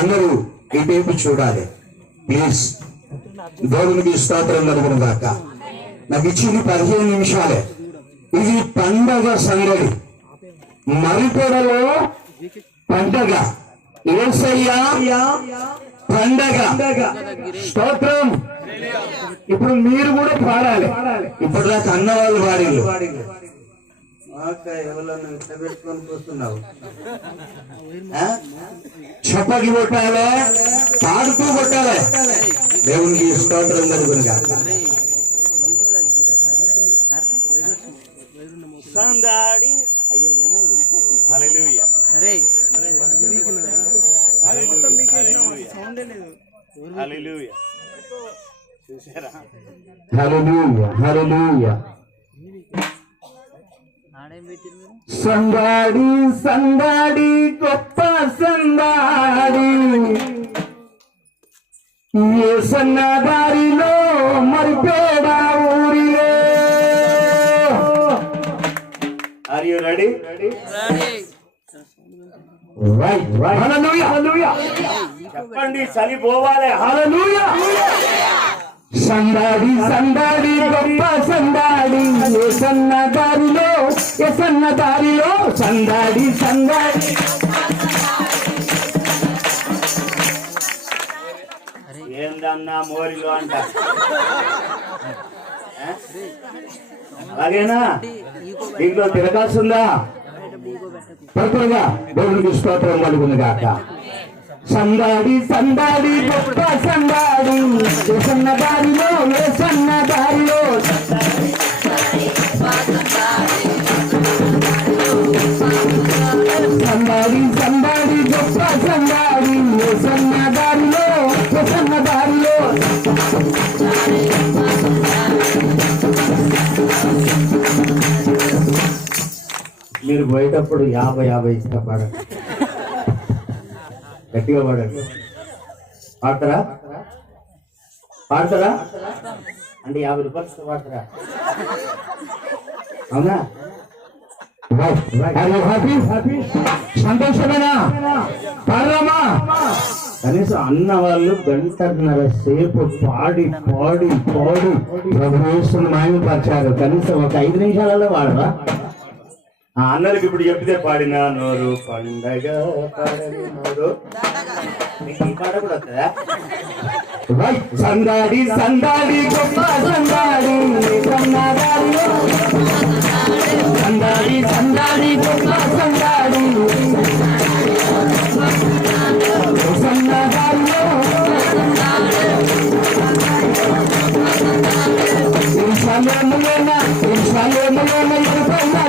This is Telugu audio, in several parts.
అందరూ ఈ టైపు చూడాలి ప్లీజ్. దేవునికి స్తోత్రం కలుగును గాక. నాకు ఇచ్చింది 15 నిమిషాలే. ఇది పండగ సంగడి, మరిపొడలో పండగ, యేసయ్య పండగ. స్తోత్రం. ఇప్పుడు మీరు కూడా పాడాలి. ఇప్పటిదాకా అన్నవాళ్ళు పాడిళ్ళు. పెట్టుకొని కూర్చున్నావు, చప్పకి కొట్టాలి, పాడుతూ కొట్టాలి. దేవునికి స్తోత్రం కలుగును గాక. సందాడి సందాడి గొప్ప సందాడి, యేసన్న దారిలో మరిపేడ ఊరిలో. Are you ready? హల్లెలూయా. చెప్పండి, చలి పోవాలి. హల్లెలూయా. సందాడి సందాడి గొప్ప సందాడి, యేసన్న దారిలో, యేసన్న దారిలో సందాడి సందాడి. ఏందన్నా మోరిలో అంట, అలాగేనా? దీంట్లో తిరగాల్సిందా? పడుతుందా? దేవునికి స్తోత్రం కలుగును గాక. సందాడి సందాడి గొప్ప సందాడి, యేసన్న దారిలో, యేసన్న దారిలో సందాడి సందాడి గొప్ప సందాడి, యేసన్న దారిలో, యేసన్న దారిలో. మీరు పోయేటప్పుడు 50 ఇష్టపడండి, గట్టిగా పాడండి. పాడతారా? పాడతారా అంటే 50 రూపాయలు పాడతారా? అవునా? సంతోషమేనా? పాడరామా? కనీసం అన్న వాళ్ళు 1.5 సేపు పాడి పాడి పాడి ప్రభువుని మాయమపరిచారు. కనీసం ఒక 5 నిమిషాలలో పాడరా? ఆ అన్నలకు ఇప్పుడు చెప్తే పాడిన నోరు పండగ పాడని నోరు. మీకు ఈ పాట కూడా వస్తుందా? సందాడి సందాడి గొప్ప సందాడి, సన్నదారిలో సందాడి సందాడి గొప్ప సందాడి, సన్నదారిలో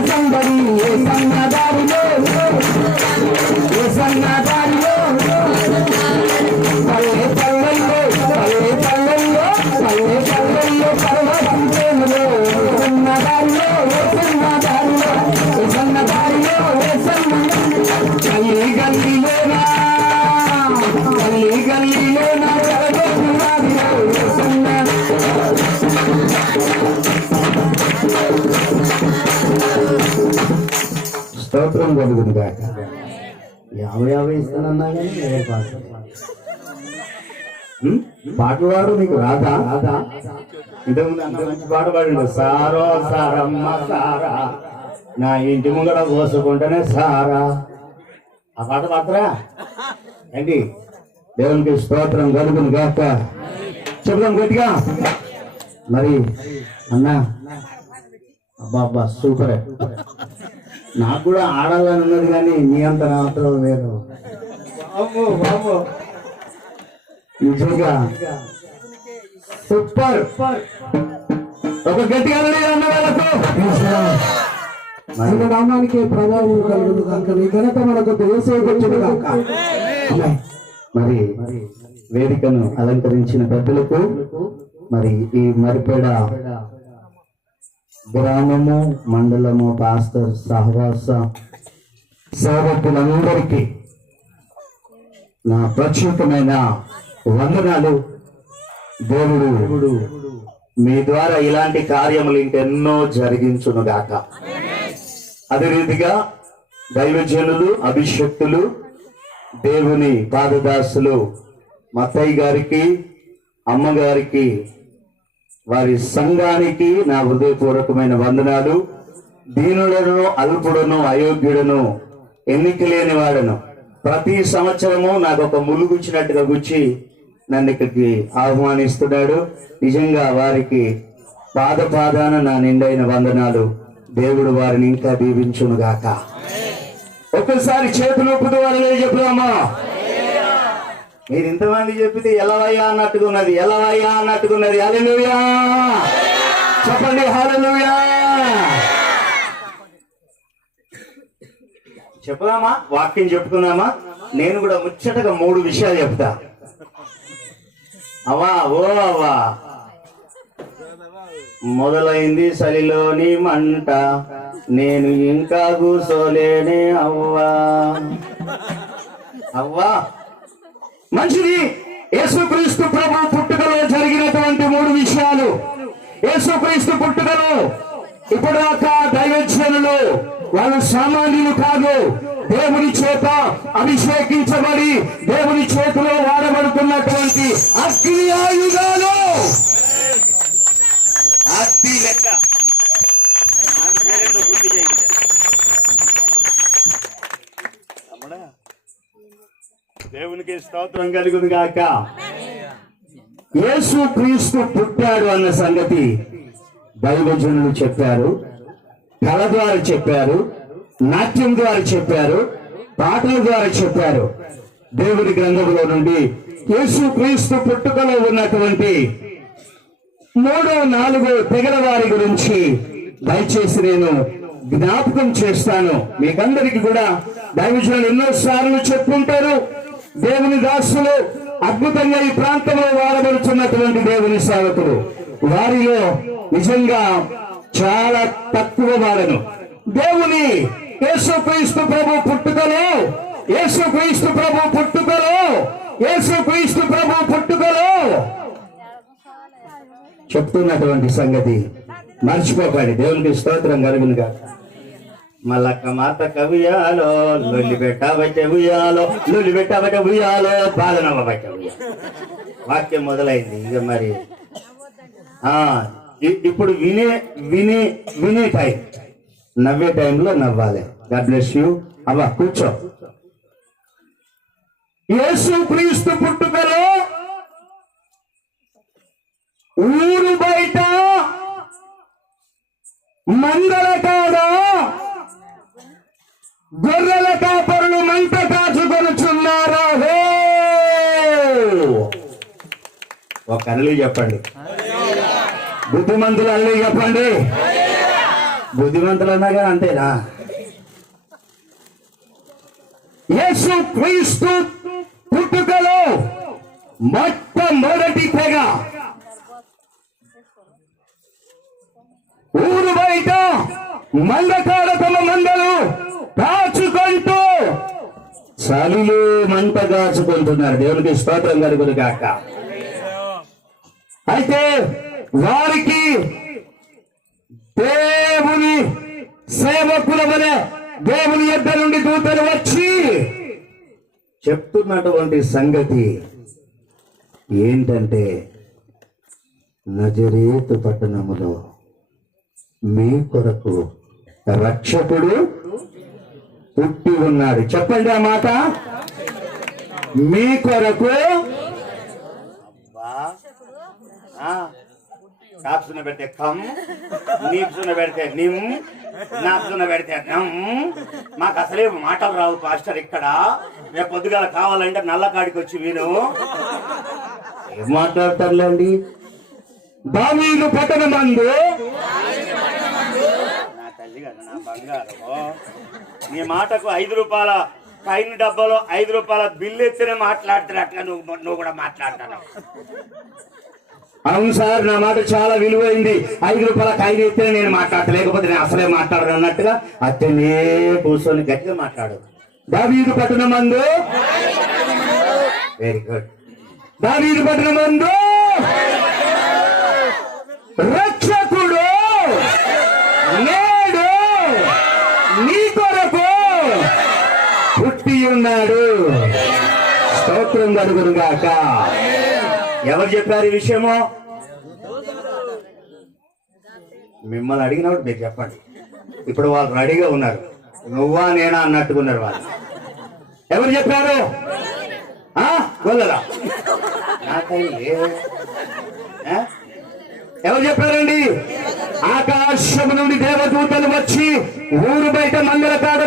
సందడి, సన్నదారిలో సన్నదారిలో పల్లె పల్లెల్లో పల్లె పల్లెల్లో పల్లె పల్లెల్లో పర్వతంలో సన్నదారిలో సన్నదారిలో సన్నదారిలో గల్లీ గల్లీలోనా గల్లీ గల్లీలోనా స్తోత్రం కలుగును గాక. 50 ఇస్తానన్నా కానీ వేరే పాటలు పాడు. నీకు రాదా? ఇంతకుముందు అంత మంచి పాట పాడిండు. సారో సారమ్మ సారా, నా ఇంటి ముంగడ పోసుకుంటేనే సారా. ఆ పాట పాడతారా ఏంటి? దేవునికి స్తోత్రం కలుగును గాక. చెప్దాం గట్టిగా. మరి అన్నా అబ్బా సూపరే. నాకు కూడా ఆడాలని ఉన్నది కానీ నీ అంత మాత్రం లేదు. నిజంగా సూపర్. ఒక గట్టిగా అన్న వాళ్ళకు నామానికి ప్రభావం కలుగును కనుక నీ ఘనత మనకు తెలియసేయవచ్చును కాక. మరి వేదికను అలంకరించిన పెద్దలకు, మరి ఈ మరిపేడ గ్రామము మండలము పాస్టర్ సహవాస సేవకులందరికీ నా ప్రత్యేకమైన వందనాలు. దేవుడు మీ ద్వారా ఇలాంటి కార్యములు ఇంకెన్నో జరిగించునుగాక. అదే రీతిగా దైవజనులు, అభిషక్తులు, దేవుని పాదదాసులు మత్తయ్య గారికి, అమ్మగారికి, వారి సంఘానికి నా హృదయపూర్వకమైన వందనాలు. దీనులను, అల్పుడును, అయోగ్యుడను, ఎన్నిక లేని వాడను ప్రతి సంవత్సరము నాకు ఒక ముళ్ళు గుచ్చినట్టుగా గుచ్చి నన్ను ఇక్కడికి ఆహ్వానిస్తున్నాడు. నిజంగా వారికి పాదాన నా నిండైన వందనాలు. దేవుడు వారిని ఇంకా దీవించును గాక. ఒక్కసారి చేతులు ఒప్పుతూ వాళ్ళే చెప్పుదామా? మీరు ఇంతమంది చెప్పితే ఎలవయ్యా అన్నట్టుకున్నది, ఎలవయ్యా అన్నట్టుకున్నది. హల్లెలూయా చెప్పండి, హల్లెలూయా. చెప్పుదామా? వాక్యం చెప్పుకుందామా? నేను కూడా ముచ్చటగా 3 విషయాలు చెప్తా. అవ్వా ఓ అవ్వా, మొదలైంది చలిలోని మంట, నేను ఇంకా కూసోలేనే అవ్వా. అవ్వా మంచిది. యేసుక్రీస్తు ప్రభు పుట్టుకలో జరిగినటువంటి 3 విషయాలు. యేసుక్రీస్తు పుట్టుకలో ఇప్పుడు దాకా దైవజనులు వాళ్ళు సామాన్యులు కాదు, దేవుని చేత అభిషేకించబడి దేవుని చేతిలో వాడబడుతున్నటువంటి అగ్ని ఆయుధాలు. అగ్ని లెక్క దేవునికి స్తోత్రం కలుగును గాక. యేసు క్రీస్తు పుట్టాడు అన్న సంగతి దైవజనులు చెప్పారు, కళ ద్వారా చెప్పారు, నాట్యం ద్వారా చెప్పారు, పాటల ద్వారా చెప్పారు. దేవుని గ్రంథంలో నుండి యేసు క్రీస్తు పుట్టుకలో ఉన్నటువంటి 3-4 తెగల వారి గురించి దయచేసి నేను జ్ఞాపకం చేస్తాను. మీకందరికి కూడా దైవజనులు ఎన్నో సార్లు చెప్పుకుంటారు. దేవుని దాసులు అద్భుతంగా ఈ ప్రాంతంలో వాడబడుతున్నటువంటి దేవుని సేవకులు, వారిలో నిజంగా చాలా తక్కువ వాడను. దేవుని యేసుక్రీస్తు ప్రభు పుట్టుకలో, యేసుక్రీస్తు ప్రభు పుట్టుకలో, యేసుక్రీస్తు ప్రభు పుట్టుకలో చెప్తున్నటువంటి సంగతి మర్చిపోకండి. దేవునికి స్తోత్రం కలుగును గాక. మల్లక్క మాత కవియాలో లొల్లి పెట్టబట్టే ఉయ్యాలో, లొల్లి పెట్టబట్టే ఉయ్యాలో, బాలనవ్వ బట్టే ఉయ్యాలో. వాక్యం మొదలైంది. ఇక మరి ఇప్పుడు వినే వినే వినే టైం, నవ్వే టైంలో నవ్వాలి. God bless you. అవ్వ కూర్చో. యేసు క్రీస్తు పుట్టుకలో ఊరు బయట మందల కాడ గొర్రెల కాపరులు మంట కాచుకొనుచున్నారా? ఒక అల్లి చెప్పండి, బుద్ధిమంతులు అల్లి చెప్పండి. బుద్ధిమంతులు అన్నాగా అంతేనా? యేసు క్రీస్తు పుట్టుకలో మొట్టమొదటి తెగ ఊరు బయట మందకాడ తమ మందలు కాచుకుంటూ చలిలో మంట కాచుకుంటున్నారు. దేవునికి స్తోత్రం కలుగును గాక. అయితే వారికి దేవుని సేవకుల వలె దేవుని యొద్ద నుండి దూతలు వచ్చి చెప్తున్నటువంటి సంగతి ఏంటంటే, నజరేతు పట్టణములో మీ కొరకు రక్షకుడు పుట్టి ఉన్నాడు. చెప్పండి ఆ మాట. మీ కొరకు కాపున పెడితే కమ్, నీపున పెడితే నిమ్, నాపున పెడితే నమ్. మాకు అసలే మాటలు రావు పాస్టర్. ఇక్కడ రేపు పొద్దుగాల కావాలంటే నల్లకాడికి వచ్చి విను. ఏం మాట్లాడతారులేండి. దావీదు పట్టణమందు, నా తల్లి కదా నా బంగారు, నీ మాటకు 5 రూపాయల పైన డబ్బాలో 5 రూపాయల బిల్లు ఎత్తినే మాట్లాడుతున్నా. అట్లా నువ్వు కూడా మాట్లాడతాను. అవును సార్, నా మాట చాలా విలువైంది. 5 రూపాయల కాయిన్ ఎత్తినే నేను మాట్లాడతా, లేకపోతే నేను అసలే మాట్లాడను అన్నట్టుగా అతనే కూర్చొని గట్టిగా మాట్లాడు. దావీదు పట్టణమందు, వెరీ గుడ్. దావీదు పట్టణమందు రక్షకుడు నేడు నీ కొరకు పుట్టి ఉన్నాడు. స్తోత్రం కలుగును గాక. ఎవరు చెప్పారు ఈ విషయము? మిమ్మల్ని అడిగినప్పుడు మీరు చెప్పండి. ఇప్పుడు వాళ్ళు రెడీగా ఉన్నారు, నువ్వా నేనా అన్నట్టుకున్నారు వాళ్ళు. ఎవరు చెప్పారు? గొల్లరా? ఎవరు చెప్పారండి? ఆకాశము నుండి దేవదూతలు వచ్చి ఊరు బయట మంటల కాడ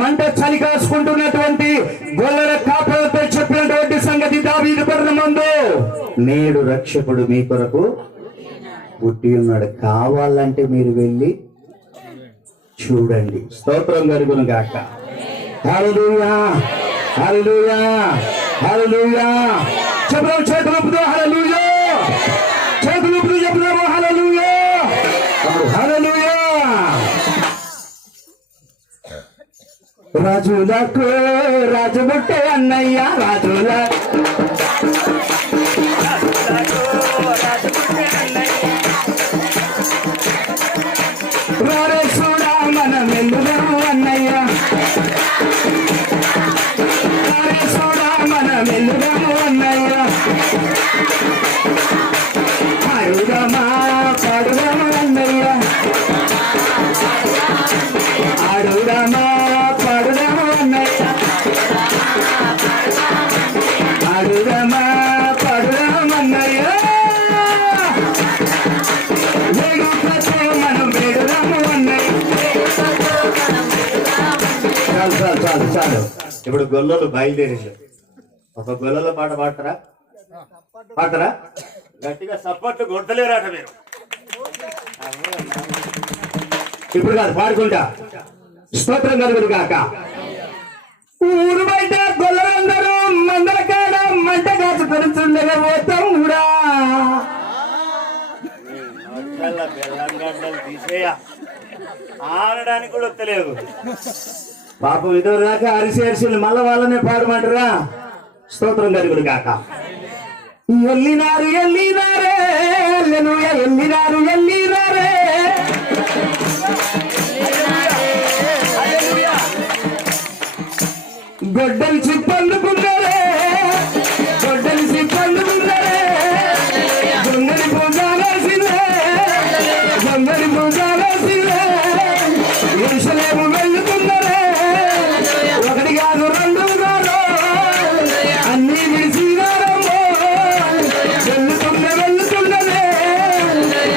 మంట చలి కాసుకుంటున్నటువంటి గొల్లల కాపలతో చెప్పినటువంటి సంగతి దావీదు పట్టణమందు నేడు రక్షకుడు మీ కొరకు పుట్టి ఉన్నాడు. కావాలంటే మీరు వెళ్ళి చూడండి. స్తోత్రం కలుగును గాక. హల్లెలూయా, హల్లెలూయా, హల్లెలూయా. చెప్దాం, చేతులు హల్లెలూయా, చేతులు చెప్దాము హల్లెలూయా, హల్లెలూయా. రాజులకు రాజుబుట్టే అన్నయ్య, రాజులకు రారేశుడా మనం వెళ్ళుదాము అన్నయ్య, రారేశుడా మనం వెళ్ళుదాము అన్నయ్య. ఆడుదామా పాడుదాము అన్నయ్య, ఆడుదామా పాడుదాము అన్నయ్య, ఆడుదామా పాడుదాము అన్నయ్య. మనం వేడుదాము అన్నయ్య. చాలు చాలు చాలు చాలు. ఇప్పుడు గొల్లలు బయలుదేరేసారు. ఒక గొల్లల పాట పాడతారా? పాడతారా? గట్టిగా సపోర్ట్ కొట్టలేరాట మీరు. ఇప్పుడు కాదు, పాడుకుంటా. స్తోత్రం కలుగును గాక. ఊరు బయట గొల్లలందరూ మందల కాడ మంట కాచు పెడుతుండగా ఓ తమ్ముడా, బెల్లంగడ్డలు తీసేయ ఆడడానికి కూడా తెలియదు పాపం. ఇదివరకు దాకా అరిసి మళ్ళా వాళ్ళనే పాడమంటారా? స్తోత్రం కలుగును గాక. ఎల్లినారు ఎల్లినారే, హల్లెలూయా, ఎల్లినారు ఎల్లినారే, గొడ్డలి చిప్పందుకున్నారే, గొడ్డలి చిప్పందుకున్నారే, దొంగలి పూజాలేసిందే, దొంగలి పూజాలేసిందే. యెరూషలేము వెళ్తున్నారే, ఒకటి కాదు రెండు కాదు, అన్ని విడిసినారమ్మో. వెళ్తున్నదే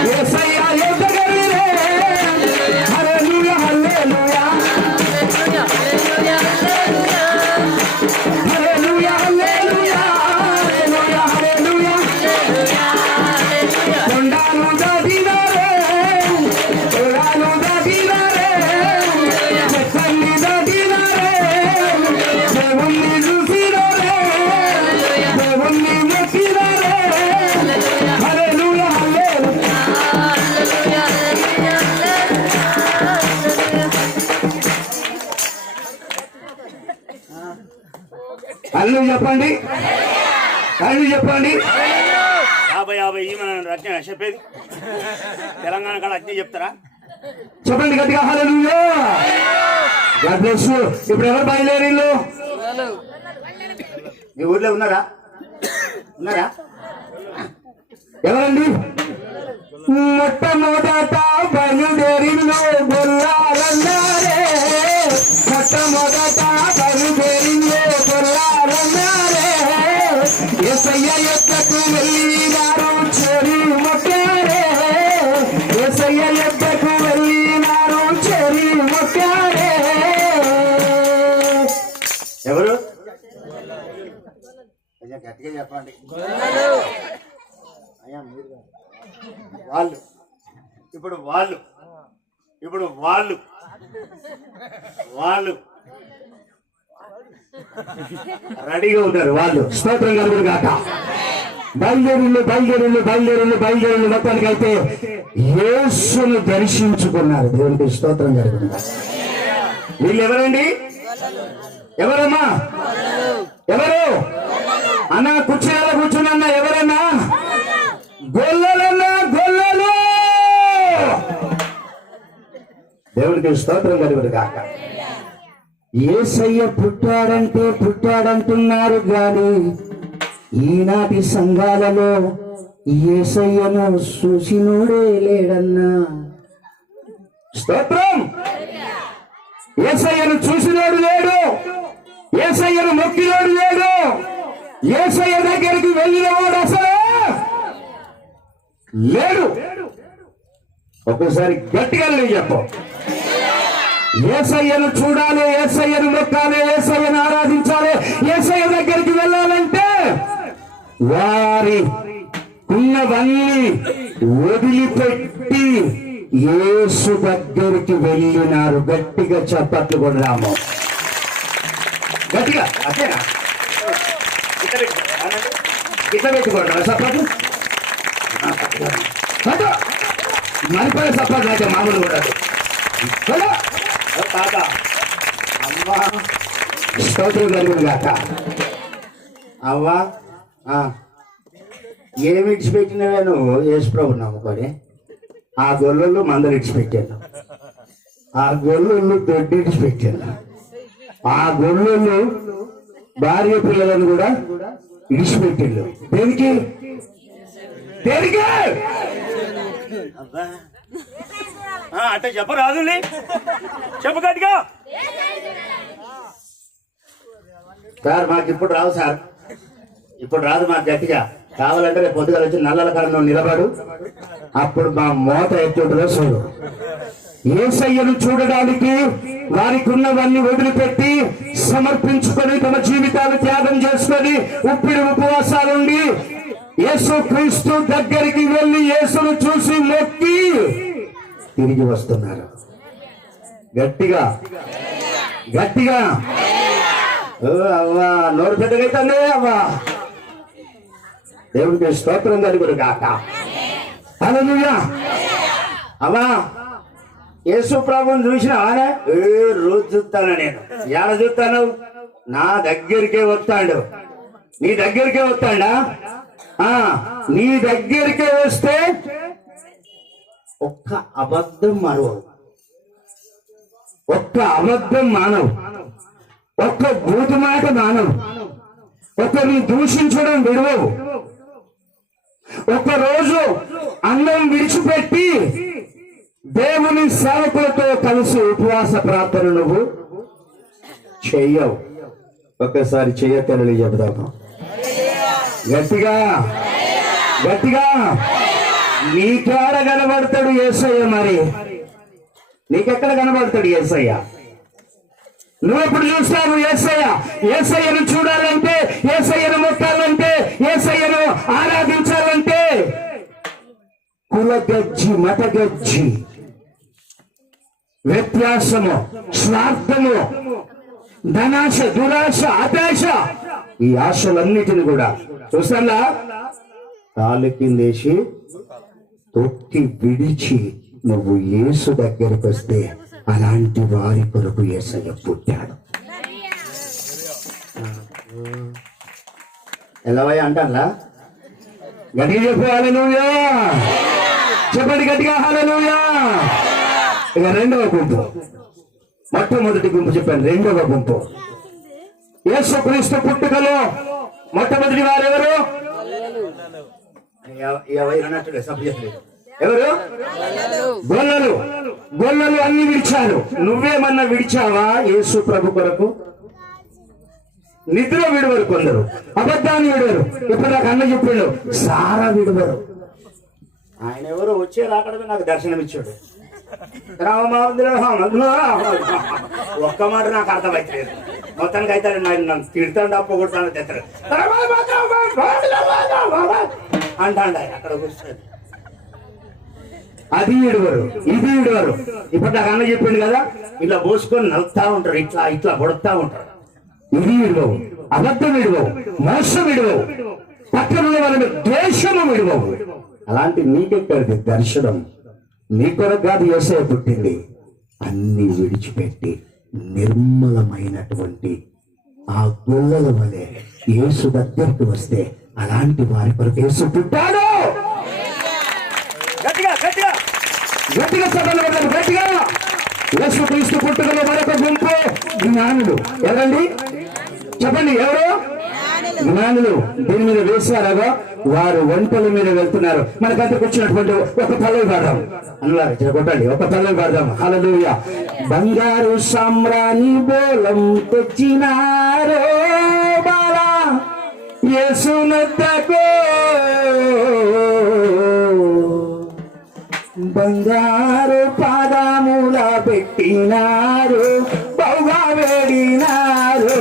యేసయ్య యొద్దగరిరే. హల్లెలూయా, హల్లెలూయా, హల్లెలూయా, హల్లెలూయా, హల్లెలూయా, హల్లెలూయా. కొండాలు దాటినారే, పొలాలు దాటినారే, చెట్లన్నీ దాటినారే, దేవుణ్ణి చూసినారే, దేవుణ్ణి మొక్కినారే. హల్లెలూయా, హల్లెలూయా. అల్లు చెప్పండి, అల్లు చెప్పండి. 50 ఈమె రచన చెప్పేది తెలంగాణ కాడ అజ్ఞ చెప్తారా? చెప్పండి గట్టిగా హల్లెలూయా. God bless you. ఇప్పుడు ఎవరు బయలుదేరిల్లు? మీ ఊర్లో ఉన్నారా? ఉన్నారా? ఎవరండి? మొట్టమొదట బయలుదేరిల్లు గొల్లారన్నారే, మొట్టమొదట బయలుదేరిల్లు గొల్లారన్నారే. యేసయ్య యొద్దకు వెళ్ళినారు, చెరి మొక్కారే, యేసయ్య యొద్దకు వెళ్ళినారు, చెరి మొక్కారే. ఎవరు? గట్టిగా చెప్పండి. వాళ్ళు ఇప్పుడు వాళ్ళు ఇప్పుడు వాళ్ళు వాళ్ళు రెడీగా ఉన్నారు. వాళ్ళు స్తోత్రం కలుగును గాక. బయలుదేరులు మొత్తానికి అయితే యేసును దర్శించుకున్నారు. దేవునికి స్తోత్రం కలుగును గాక. వీళ్ళు ఎవరండి? ఎవరమ్మా? ఎవరు అన్న? కుర్చీలలో కూర్చున్నా ఎవరన్నా? గొల్లలన్నా, గొల్లలు. దేవునికి స్తోత్రం కలుగును గాక. యేసయ్య పుట్టాడంటే పుట్టాడంటున్నారు గాని ఈనాటి సంఘాలలో యేసయ్యను చూసినోడే లేడన్నా. స్తోత్రం. యేసయ్యను చూసినోడు లేడు, యేసయ్యను మొక్కినోడు లేడు, యేసయ్య దగ్గరికి వెళ్ళినవాడు అసలు లేడు. ఒక్కసారి గట్టిగా చెప్పు. యేసయ్యను చూడాలి, యేసయ్యను మొక్కాలి, యేసయ్యను ఆరాధించాలి, యేసయ్య దగ్గరికి వెళ్ళాలంటే వారి ఉన్నవన్నీ వదిలిపెట్టి యేసు దగ్గరికి వెళ్ళినారు. గట్టిగా చప్పట్లు కొడదాము. గట్టిగా అంతేనా? ఇట్లా పెట్టుకోండి చప్పట్లు. మరిపోయిన చప్పట్లు అయితే మామూలు కూడా. అమ్మా స్తోత్రం కలుగును గాక. అవ్వా ఏమి ఇడిచిపెట్టినవే నువ్వు? యేసు ప్రభు నమ్ముకొని ఆ గొల్లలు మందలు ఇడిచిపెట్టాను, ఆ గొల్లలు దొడ్డి ఇడిచిపెట్టాను, ఆ గొల్లలు భార్య పిల్లలను కూడా ఇడిచిపెట్టాను. దేనికి దేనికి అంటే చెప్పరాదు, చెప్పగట్టిగా. సార్ మాకు ఇప్పుడు రావు సార్, ఇప్పుడు రాదు మాకు. గట్టిగా కావాలంటే రేపు పొద్దుగా వచ్చి నల్లల కాలంలో నిలబడు, అప్పుడు మా మోత ఎత్తుంటుందో చూడు. యేసయ్యను చూడడానికి వారికి ఉన్నవన్నీ వదిలిపెట్టి సమర్పించుకొని తమ జీవితాలు త్యాగం చేసుకొని ఉప్పిడి ఉపవాసాలుండి యేసు క్రీస్తు దగ్గరికి వెళ్ళి యేసును చూసి మొక్కి తిరిగి వస్తున్నారు. గట్టిగా గట్టిగా అవ్వా నోరు పెద్దగైతే అవ్వా. దేవుడికి స్తోత్రం కలుగును గాక. హల్లెలూయా. అవ్వా యేసు ప్రభువుని చూసినావానే? రోజు చూస్తాను నేను. ఎలా చూస్తాను? నా దగ్గరికే వస్తాడు. నీ దగ్గరికే వస్తాడా? నీ దగ్గరికే వస్తే ఒక్క అబద్ధం మానవు, ఒక్క అబద్ధం మానవు, ఒక్క బూతు మాట మానవు, ఒకరిని దూషించడం విడవవు. ఒక్కరోజు అన్నం విడిచిపెట్టి దేవుని సేవకులతో కలిసి ఉపవాస ప్రార్థన నువ్వు చెయ్యవు. ఒక్కసారి చెయ్యకరలి చెబుదాము గట్టిగా గట్టిగా. నీకెక్కడ కనబడతాడు యేసయ్య? మరి నీకెక్కడ కనబడతాడు యేసయ్య? నువ్వెప్పుడు చూస్తావు యేసయ్య? యేసయ్యను చూడాలంటే, యేసయ్యను మొక్కాలంటే, యేసయ్యను ఆరాధించాలంటే కులగజ్జి మతగజ్జి వ్యత్యాసము, స్వార్థము, ధనాశ, దురాశ, అతాశ, ఈ ఆశలన్నిటిని కూడా చూసాలా కాలు కిందేసి తొక్కి విడిచి నువ్వు యేసు దగ్గరికి వస్తే అలాంటి వారి కొరకు యేసయ్య పుట్టాడు. ఎలావయ్య అంటారా? గట్టిగా చెప్పు హల్లెలూయా. చెప్పండి గట్టిగా హల్లెలూయా. ఇక రెండవ గుంపు, మొట్టమొదటి గుంపు చెప్పాను. రెండవ గుంపు యేసు క్రీస్తు పుట్టుకలో మొట్టమొదటి వారు ఎవరు? ఎవరు? గొల్లలు. గొల్లలు అన్ని విడిచారు. నువ్వేమన్నా విడిచావా యేసు ప్రభు కొరకు? నిద్ర విడవరు కొందరు, అబద్ధాన్ని విడవరు. ఇప్పుడు నాకు అన్న చెప్పిండు సారా విడవరు. ఆయన ఎవరు వచ్చే రాకడమే నాకు దర్శనం ఇచ్చాడు. ఒక్క మాట నాకు అర్థమైతే మొత్తానికి అయితే నన్ను తిడతాడు, అప్పు కొడతాను, తెస్తాడు అంటాడు. అక్కడ కూర్చొని అది విడవరు, ఇది విడవరు. ఇప్పుడు నాకు అన్న చెప్పిండు కదా, ఇట్లా పోసుకొని నలుపుతా ఉంటారు, ఇట్లా ఇట్లా పొడుతా ఉంటారు. ఇది విడవవు, అబద్ధం విడవవు, మోసం విడవవు, పక్కన వాళ్ళ ద్వేషము విడవవు. అలాంటి నీకెక్కడిది దర్శనం? నీ కొరకు కాదు యేసయ్య పుట్టింది. అన్ని విడిచిపెట్టి నిర్మలమైనటువంటి ఆ గొల్లల వలె యేసు దగ్గరికి వస్తే అలాంటి వారి కొరకు యేసు పుట్టాడు. గట్టిగా గట్టిగా గట్టిగా చెప్పండి, గట్టిగా యేసుక్రీస్తు పుట్టుకలో మరొక గుంపు జ్ఞానులు. ఎవరండి చెప్పండి? ఎవరు? జ్ఞానులు. దీని మీద వేశారగా వారు ఒంటల మీద వెళ్తున్నారు. మనకంతకు వచ్చినటువంటి ఒక పల్లవి పాడదాం అన్నారు. కొట్టండి, ఒక పల్లవి పాడదాం. హల్లెలూయా. బంగారు సామ్రాణి బోలం తెచ్చినారో బాలా యేసునొద్దకు, బంగారు పాదముల పెట్టినారు, బౌగా వేడినారు.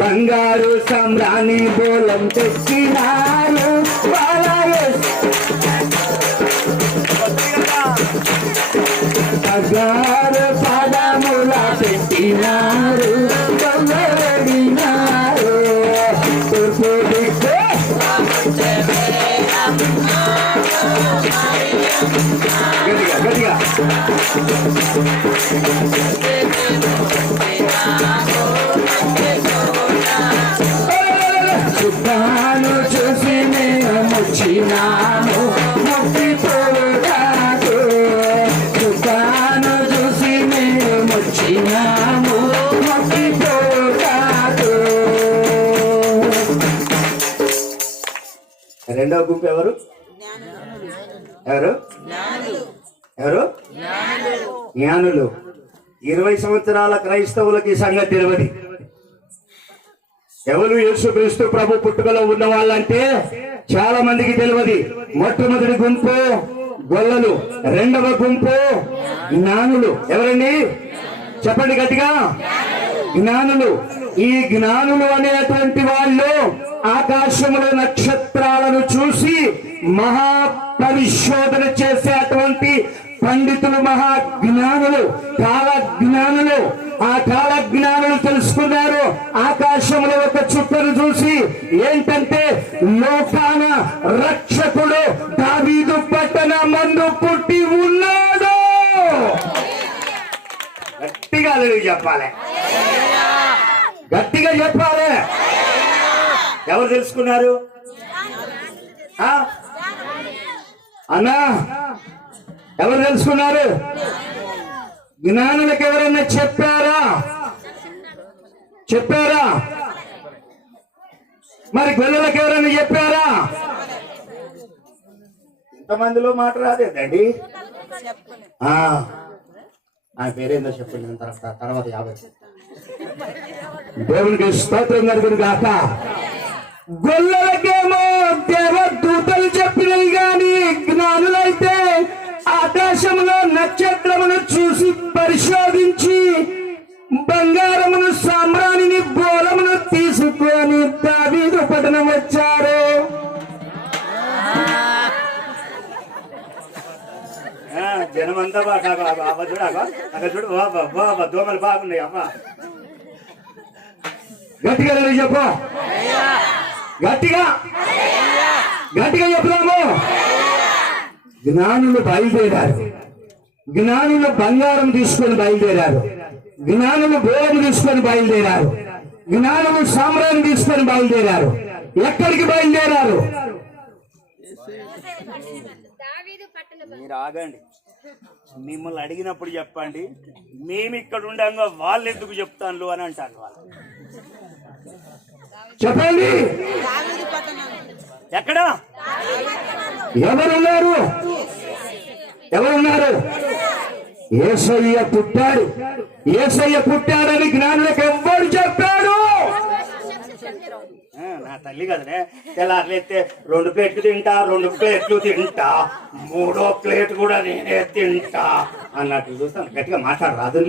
బంగారు సామ్రాణి బోలం తెచ్చినారు, బంగారు పాదముల పెట్టినారు, బౌగా వేడినారు. తూర్పు దిక్కు గట్టిగా గట్టిగా చుట్టాను చూసి మేము వచ్చినాము, మొక్కిపోయాడు. చుట్టాను చూసి మేము వచ్చినాము, మొక్కిపోయాడు. రెండవ గుంపు ఎవరు? ఎవరు? ఎవరు? జ్ఞానులు. 20 సంవత్సరాల క్రైస్తవులకి సంగతి తెలియదు. ఎవరు యేసుక్రీస్తు ప్రభు పుట్టుకలో ఉన్న వాళ్ళంటే చాలా మందికి తెలియదు. మొట్టమొదటి గుంపు గొల్లలు, రెండవ గుంపు జ్ఞానులు. ఎవరండి చెప్పండి గట్టిగా? జ్ఞానులు. ఈ జ్ఞానులు అనేటువంటి వాళ్ళు ఆకాశంలో నక్షత్రాలను చూసి మహా పరిశోధన చేసేటువంటి పండితులు, మహాజ్ఞానులు, కాల జ్ఞానులు. ఆ కాల జ్ఞానులు తెలుసుకున్నారు ఆకాశంలో ఒక చుక్కను చూసి ఏంటంటే లోకాన రక్షకుడు దావీదు పట్టణ మందు పుట్టి ఉన్నాడు. గట్టిగా చెప్పాలి, గట్టిగా చెప్పాలి. ఎవరు తెలుసుకున్నారు అన్నా? ఎవరు తెలుసుకున్నారు? జ్ఞానులకు ఎవరన్నా చెప్పారా? చెప్పారా? మరి గొల్లలకు ఎవరన్నా చెప్పారా? ఇంతమందిలో మాట రాదేదండి. ఆ పేరేందో చెప్పండి. తర్వాత 50. దేవునికి స్తోత్రం కలుగును గాక. గొల్లలకేమో దేవదూతలు చెప్పినవి గాని జ్ఞానులైతే ఆకాశంలో నక్షత్రమును చూసి పరిశోధించి బంగారమును సామ్రాణిని బోలమును తీసుకొని దావీదు పట్టణం వచ్చారు. జనమంతా చూడు దోమలు బాగున్నాయి. అమ్మా గట్టిగా చెప్పు, గట్టిగా గట్టిగా చెప్తాము. జ్ఞానులు బయలుదేరారు. జ్ఞానులు బంగారం తీసుకొని బయలుదేరారు. జ్ఞానులు బోలం తీసుకొని బయలుదేరారు. జ్ఞానులు సామ్రాన్ని తీసుకొని బయలుదేరారు. ఎక్కడికి బయలుదేరారు? మీరు ఆగండి, మిమ్మల్ని అడిగినప్పుడు చెప్పండి. మేము ఇక్కడ ఉండగా వాళ్ళు ఎందుకు చెప్తాను అని అంటారు. వాళ్ళు చెప్పండి, ఎక్కడ ఎవరున్నారు? ఎవరున్నారు? యేసయ్య పుట్టాడు. యేసయ్య పుట్టాడని జ్ఞానులకు ఎవ్వరు చెప్పాడు? నా తల్లి కదనే. తెల్లారులైతే 2 ప్లేట్లు తింటా, 2 ప్లేట్లు తింటా, 3వ ప్లేట్ కూడా నేనే తింటా అన్నట్టు చూస్తాను. గట్టిగా మాట్లాడరాదు.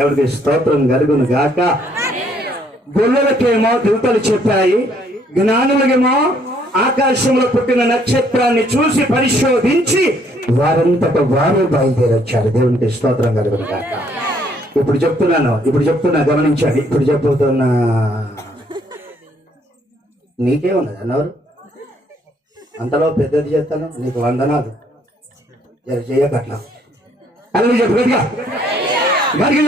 ఎవరికి స్తోత్రం కలుగును గాక. గొల్లలకేమో దూతలు చెప్పాయి, జ్ఞానులకేమో ఆకాశంలో పుట్టిన నక్షత్రాన్ని చూసి పరిశోధించి వారంతట వారు బయలుదేరొచ్చారు. దేవునికి స్తోత్రం కలుగును గాక. ఇప్పుడు చెప్తున్నా గమనించండి. ఇప్పుడు చెప్తున్నా నీకే ఉన్నది అన్నవారు. అంతలో పెద్దది చేస్తాను, నీకు వందనాలు చేయకట్లా అని చెప్పు. గట్టిగా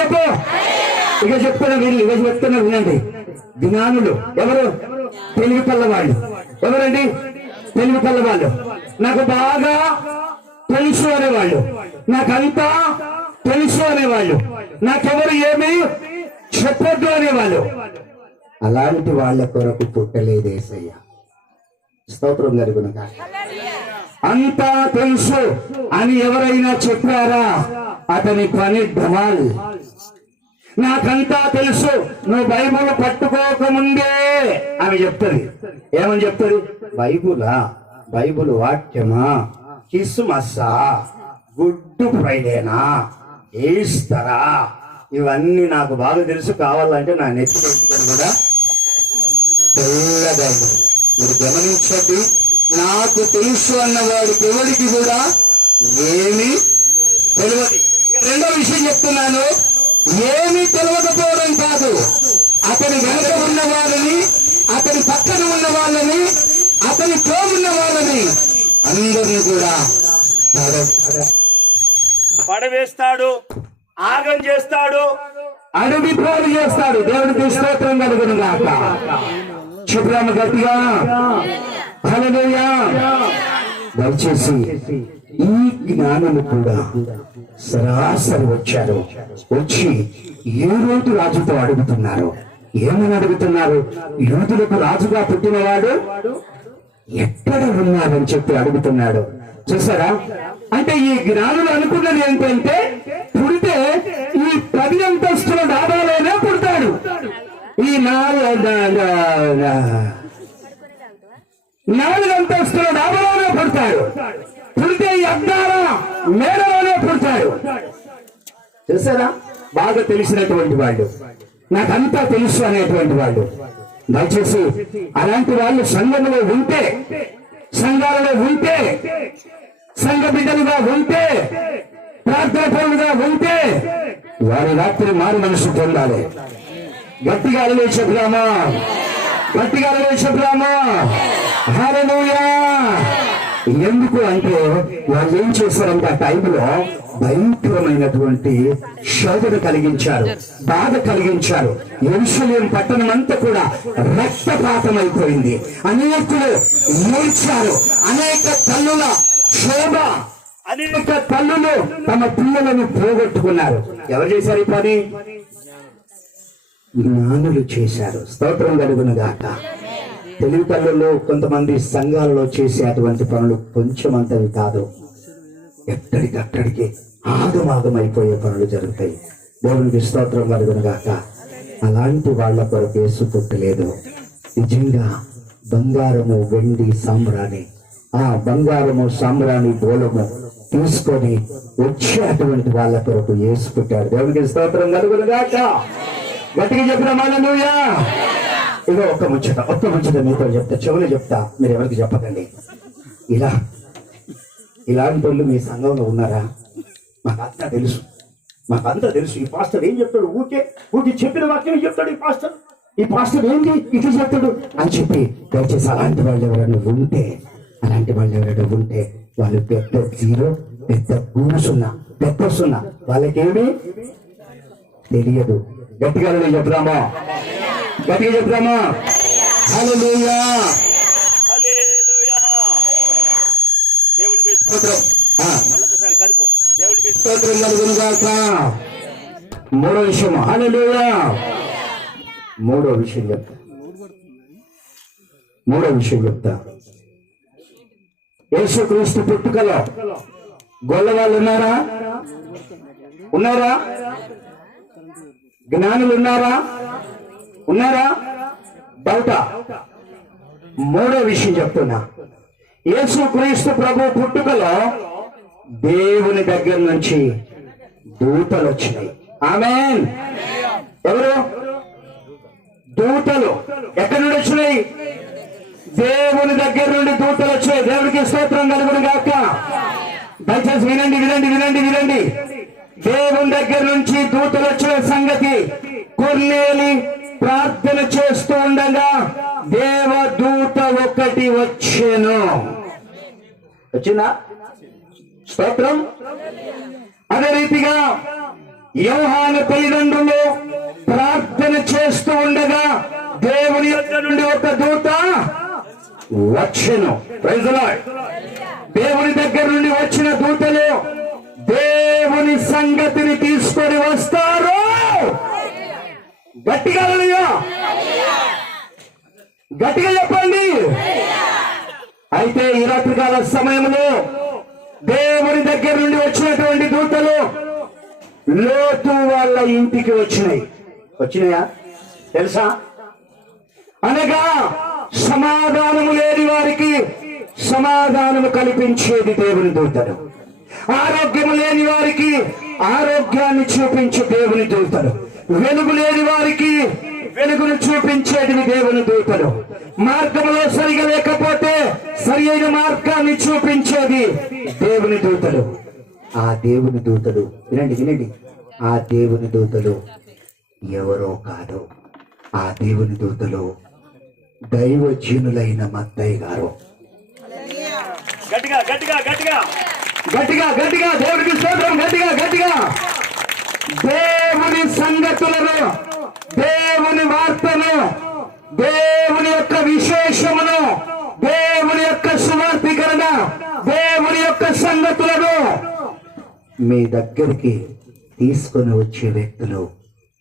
చెప్పు. ఇక చెప్తున్నా వినండి. జ్ఞానులు ఎవరు? తెలివి కల్లవాళ్ళు. ఎవరండి? తెలివి కల్లవాళ్ళు. నాకు బాగా తెలుసు అనేవాళ్ళు, నాకంతా తెలుసు అనేవాళ్ళు, నాకెవరు ఏమీ చెప్పొద్దు అనేవాళ్ళు. అలాంటి వాళ్ళ కొరకు పుట్టలేదు యేసయ్య. స్తోత్రం కలుగును గాక. అంతా తెలుసు అని ఎవరైనా చెప్పారా, అతని పని ఢమాల్. నాకంతా తెలుసు, నువ్వు బైబుల్ పట్టుకోకముందే అని చెప్తుంది. ఏమని చెప్తుంది? బైబులా? బైబుల్ వాక్యమా? కిస్మస్సా? గుడ్ ఫ్రైడేనా? ఈస్టరా? ఇవన్నీ నాకు బాగా తెలుసు. కావాలంటే నా నెత్తి పెట్టుకొని కూడా తెల్లగా మీరు గమనించండి. నాకు తెలుసు అన్నవాడికి ఎవరికి కూడా ఏమీ తెలియదు. రెండో విషయం చెప్తున్నాను, ఏమీ తెలియకపోవడం కాదు, అతని వెనుక ఉన్న వాళ్ళని, అతని పక్కన ఉన్న వాళ్ళని, అతనితో ఉన్న వాళ్ళని అందరినీ కూడా పడవేస్తాడు, ఆగం చేస్తాడు, అడవి పాలు చేస్తాడు. దేవుడికి స్తోత్రం కలుగును గాక. చెప్పుదాము గట్టిగా హల్లెలూయా. దయచేసి ఈ జ్ఞానులు కూడా సరాసరి వచ్చారు. వచ్చి ఏ రోజు రాజుతో అడుగుతున్నారు. ఏమని అడుగుతున్నారు? యూదులకు రాజుగా పుట్టినవాడు ఎక్కడ ఉన్నాడని చెప్పి అడుగుతున్నాడు. చూసారా? అంటే ఈ జ్ఞానులు అనుకున్నది ఏంటంటే, పుడితే ఈ 10 అంతస్తుల డాబాలోనే పుడతాడు. ఈ 4 అంతస్తుల డాబాలోనే పుడతాడు. పుడితే ఈ అద్దాల మేడలోనే పుడతాడు. చూసారా? బాగా తెలిసినటువంటి వాళ్ళు, నాకంతా తెలుసు అనేటువంటి వాళ్ళు. దయచేసి అలాంటి వాళ్ళు సంఘంలో ఉంటే, సంఘాలలో ఉంటే, సంఘ బిడ్డలుగా ఉంటే, ప్రార్థన పనులుగా ఉంటే వారి రాత్రి మారు మనసు పొందాలి. గట్టిగా చెప్పుదామా? గట్టిగా చెప్పుదామా? హల్లెలూయా. ఎందుకు అంటే వాళ్ళు ఏం చేశారంటే ఆ టైంలో భయంకరమైనటువంటి శోధన కలిగించారు, బాధ కలిగించారు. యెరూషలేం పట్టణం అంతా కూడా రక్తపాతం అయిపోయింది. అనేకులు ఏడ్చారు. అనేక తల్లుల శోభ, అనేక తల్లులు తమ పిల్లలను పోగొట్టుకున్నారు. ఎవరు చేశారు ఈ పని? జ్ఞానులు చేశారు. స్తోత్రం కలుగును గాక. తెలుగు తల్లుల్లో కొంతమంది సంఘాలలో చేసే అటువంటి పనులు కొంచెమంతవి కాదు, ఎక్కడికక్కడికి ఆగమాగమైపోయే పనులు జరుగుతాయి. దేవునికి స్తోత్రం కలుగును గాక. అలాంటి వాళ్ళ కొరకు యేసు పుట్టలేదు. నిజంగా బంగారము, వెండి, సాంబ్రాణి, ఆ బంగారము, సాంబ్రాణి, బోలము తీసుకొని వచ్చే అటువంటి వాళ్ళ కొరకు యేసు పుట్టాడు. దేవునికి స్తోత్రం కలుగును గాక. గట్టిగా చెప్పిన హల్లెలూయా. ఇదో ఒక్క ముచ్చట మీతో చెప్తా, చెవులు చెప్తా, మీరు ఎవరికి చెప్పకండి. ఇలాంటి వాళ్ళు మీ సంఘంలో ఉన్నారా? మాకంతా తెలుసు. ఈ పాస్టర్ ఏం చెప్తాడు? ఊకే చెప్పిన వాక్యం చెప్తాడు ఈ పాస్టర్ ఏంటి ఇట్లా చెప్తాడు అని చెప్పి. దయచేసి అలాంటి వాళ్ళు ఎవరైనా ఉంటే వాళ్ళు పెద్ద జీరో, పెద్ద కూసున్నా, పెద్ద సున్నా, వాళ్ళకేమీ తెలియదు. గట్టిగా చెప్తామా? హల్లెలూయా. హల్లెలూయా. దేవునికి స్తోత్రం. మళ్ళొకసారి కలుపు. దేవునికి స్తోత్రం కలుగును గాక. మూడో విషయం, హల్లెలూయా. మూడో విషయం చెప్తా. యేసుక్రీస్తు పుట్టుకలో గొల్ల వాళ్ళు ఉన్నారా? జ్ఞానులు ఉన్నారా? డౌట. మూడో విషయం చెప్తున్నా. యేసుక్రీస్తు ప్రభు పుట్టుకలో దేవుని దగ్గర నుంచి దూతలు వచ్చినాయి. ఆమేన్. ఎవరు? దూతలు. ఎక్కడి నుండి వచ్చినాయి? దేవుని దగ్గర నుండి దూతలు వచ్చాయి. దేవునికి స్తోత్రం కలుగును గాక. దయచేసి వినండి. దేవుని దగ్గర నుంచి దూతలు వచ్చిన సంగతి కొర్నేలి ప్రార్థన చేస్తూ ఉండగా దేవదూత ఒకటి వచ్చెను. వచ్చిందా? స్తోత్రం. అదే రీతిగా యోహాను తల్లిదండ్రులు ప్రార్థన చేస్తూ ఉండగా దేవుని యొద్ద నుండి ఒక దూత వచ్చెను. Praise the lord. దేవుని దగ్గర నుండి వచ్చిన దూతలు దేవుని సంగతిని తీసుకొని వస్తారు. గట్టిగా హల్లెలూయా, గట్టిగా చెప్పండి. అయితే ఈ రాత్రికాల సమయంలో దేవుని దగ్గర నుండి వచ్చినటువంటి దూతలు లోతు వాళ్ళ ఇంటికి వచ్చినాయా తెలుసా? అనగా సమాధానము లేని వారికి సమాధానము కల్పించేది దేవుని దూతలు, ఆరోగ్యము లేని వారికి ఆరోగ్యాన్ని చూపించే దేవుని దూతలు, వెలుగు లేని వారికి వెలుగును చూపించేది దేవుని దూతలు, మార్గంలో సరిగా లేకపోతే సరి అయిన మార్గాన్ని చూపించేది దేవుని దూతలు. ఆ దేవుని దూతలు వినండి, ఆ దేవుని దూతలు ఎవరో కాదు, ఆ దేవుని దూతలు దైవజనులైన మత్తయ్య గారు. గట్టిగా గట్టిగా గట్టిగా గట్టిగా దేవునికి స్తోత్రం. గట్టిగా దేవుని సంగతులను, దేవుని వార్తను, దేవుని యొక్క విశేషమును, దేవుని యొక్క సువార్తీకరణ, దేవుని యొక్క సంగతులను మీ దగ్గరికి తీసుకొని వచ్చే వ్యక్తులు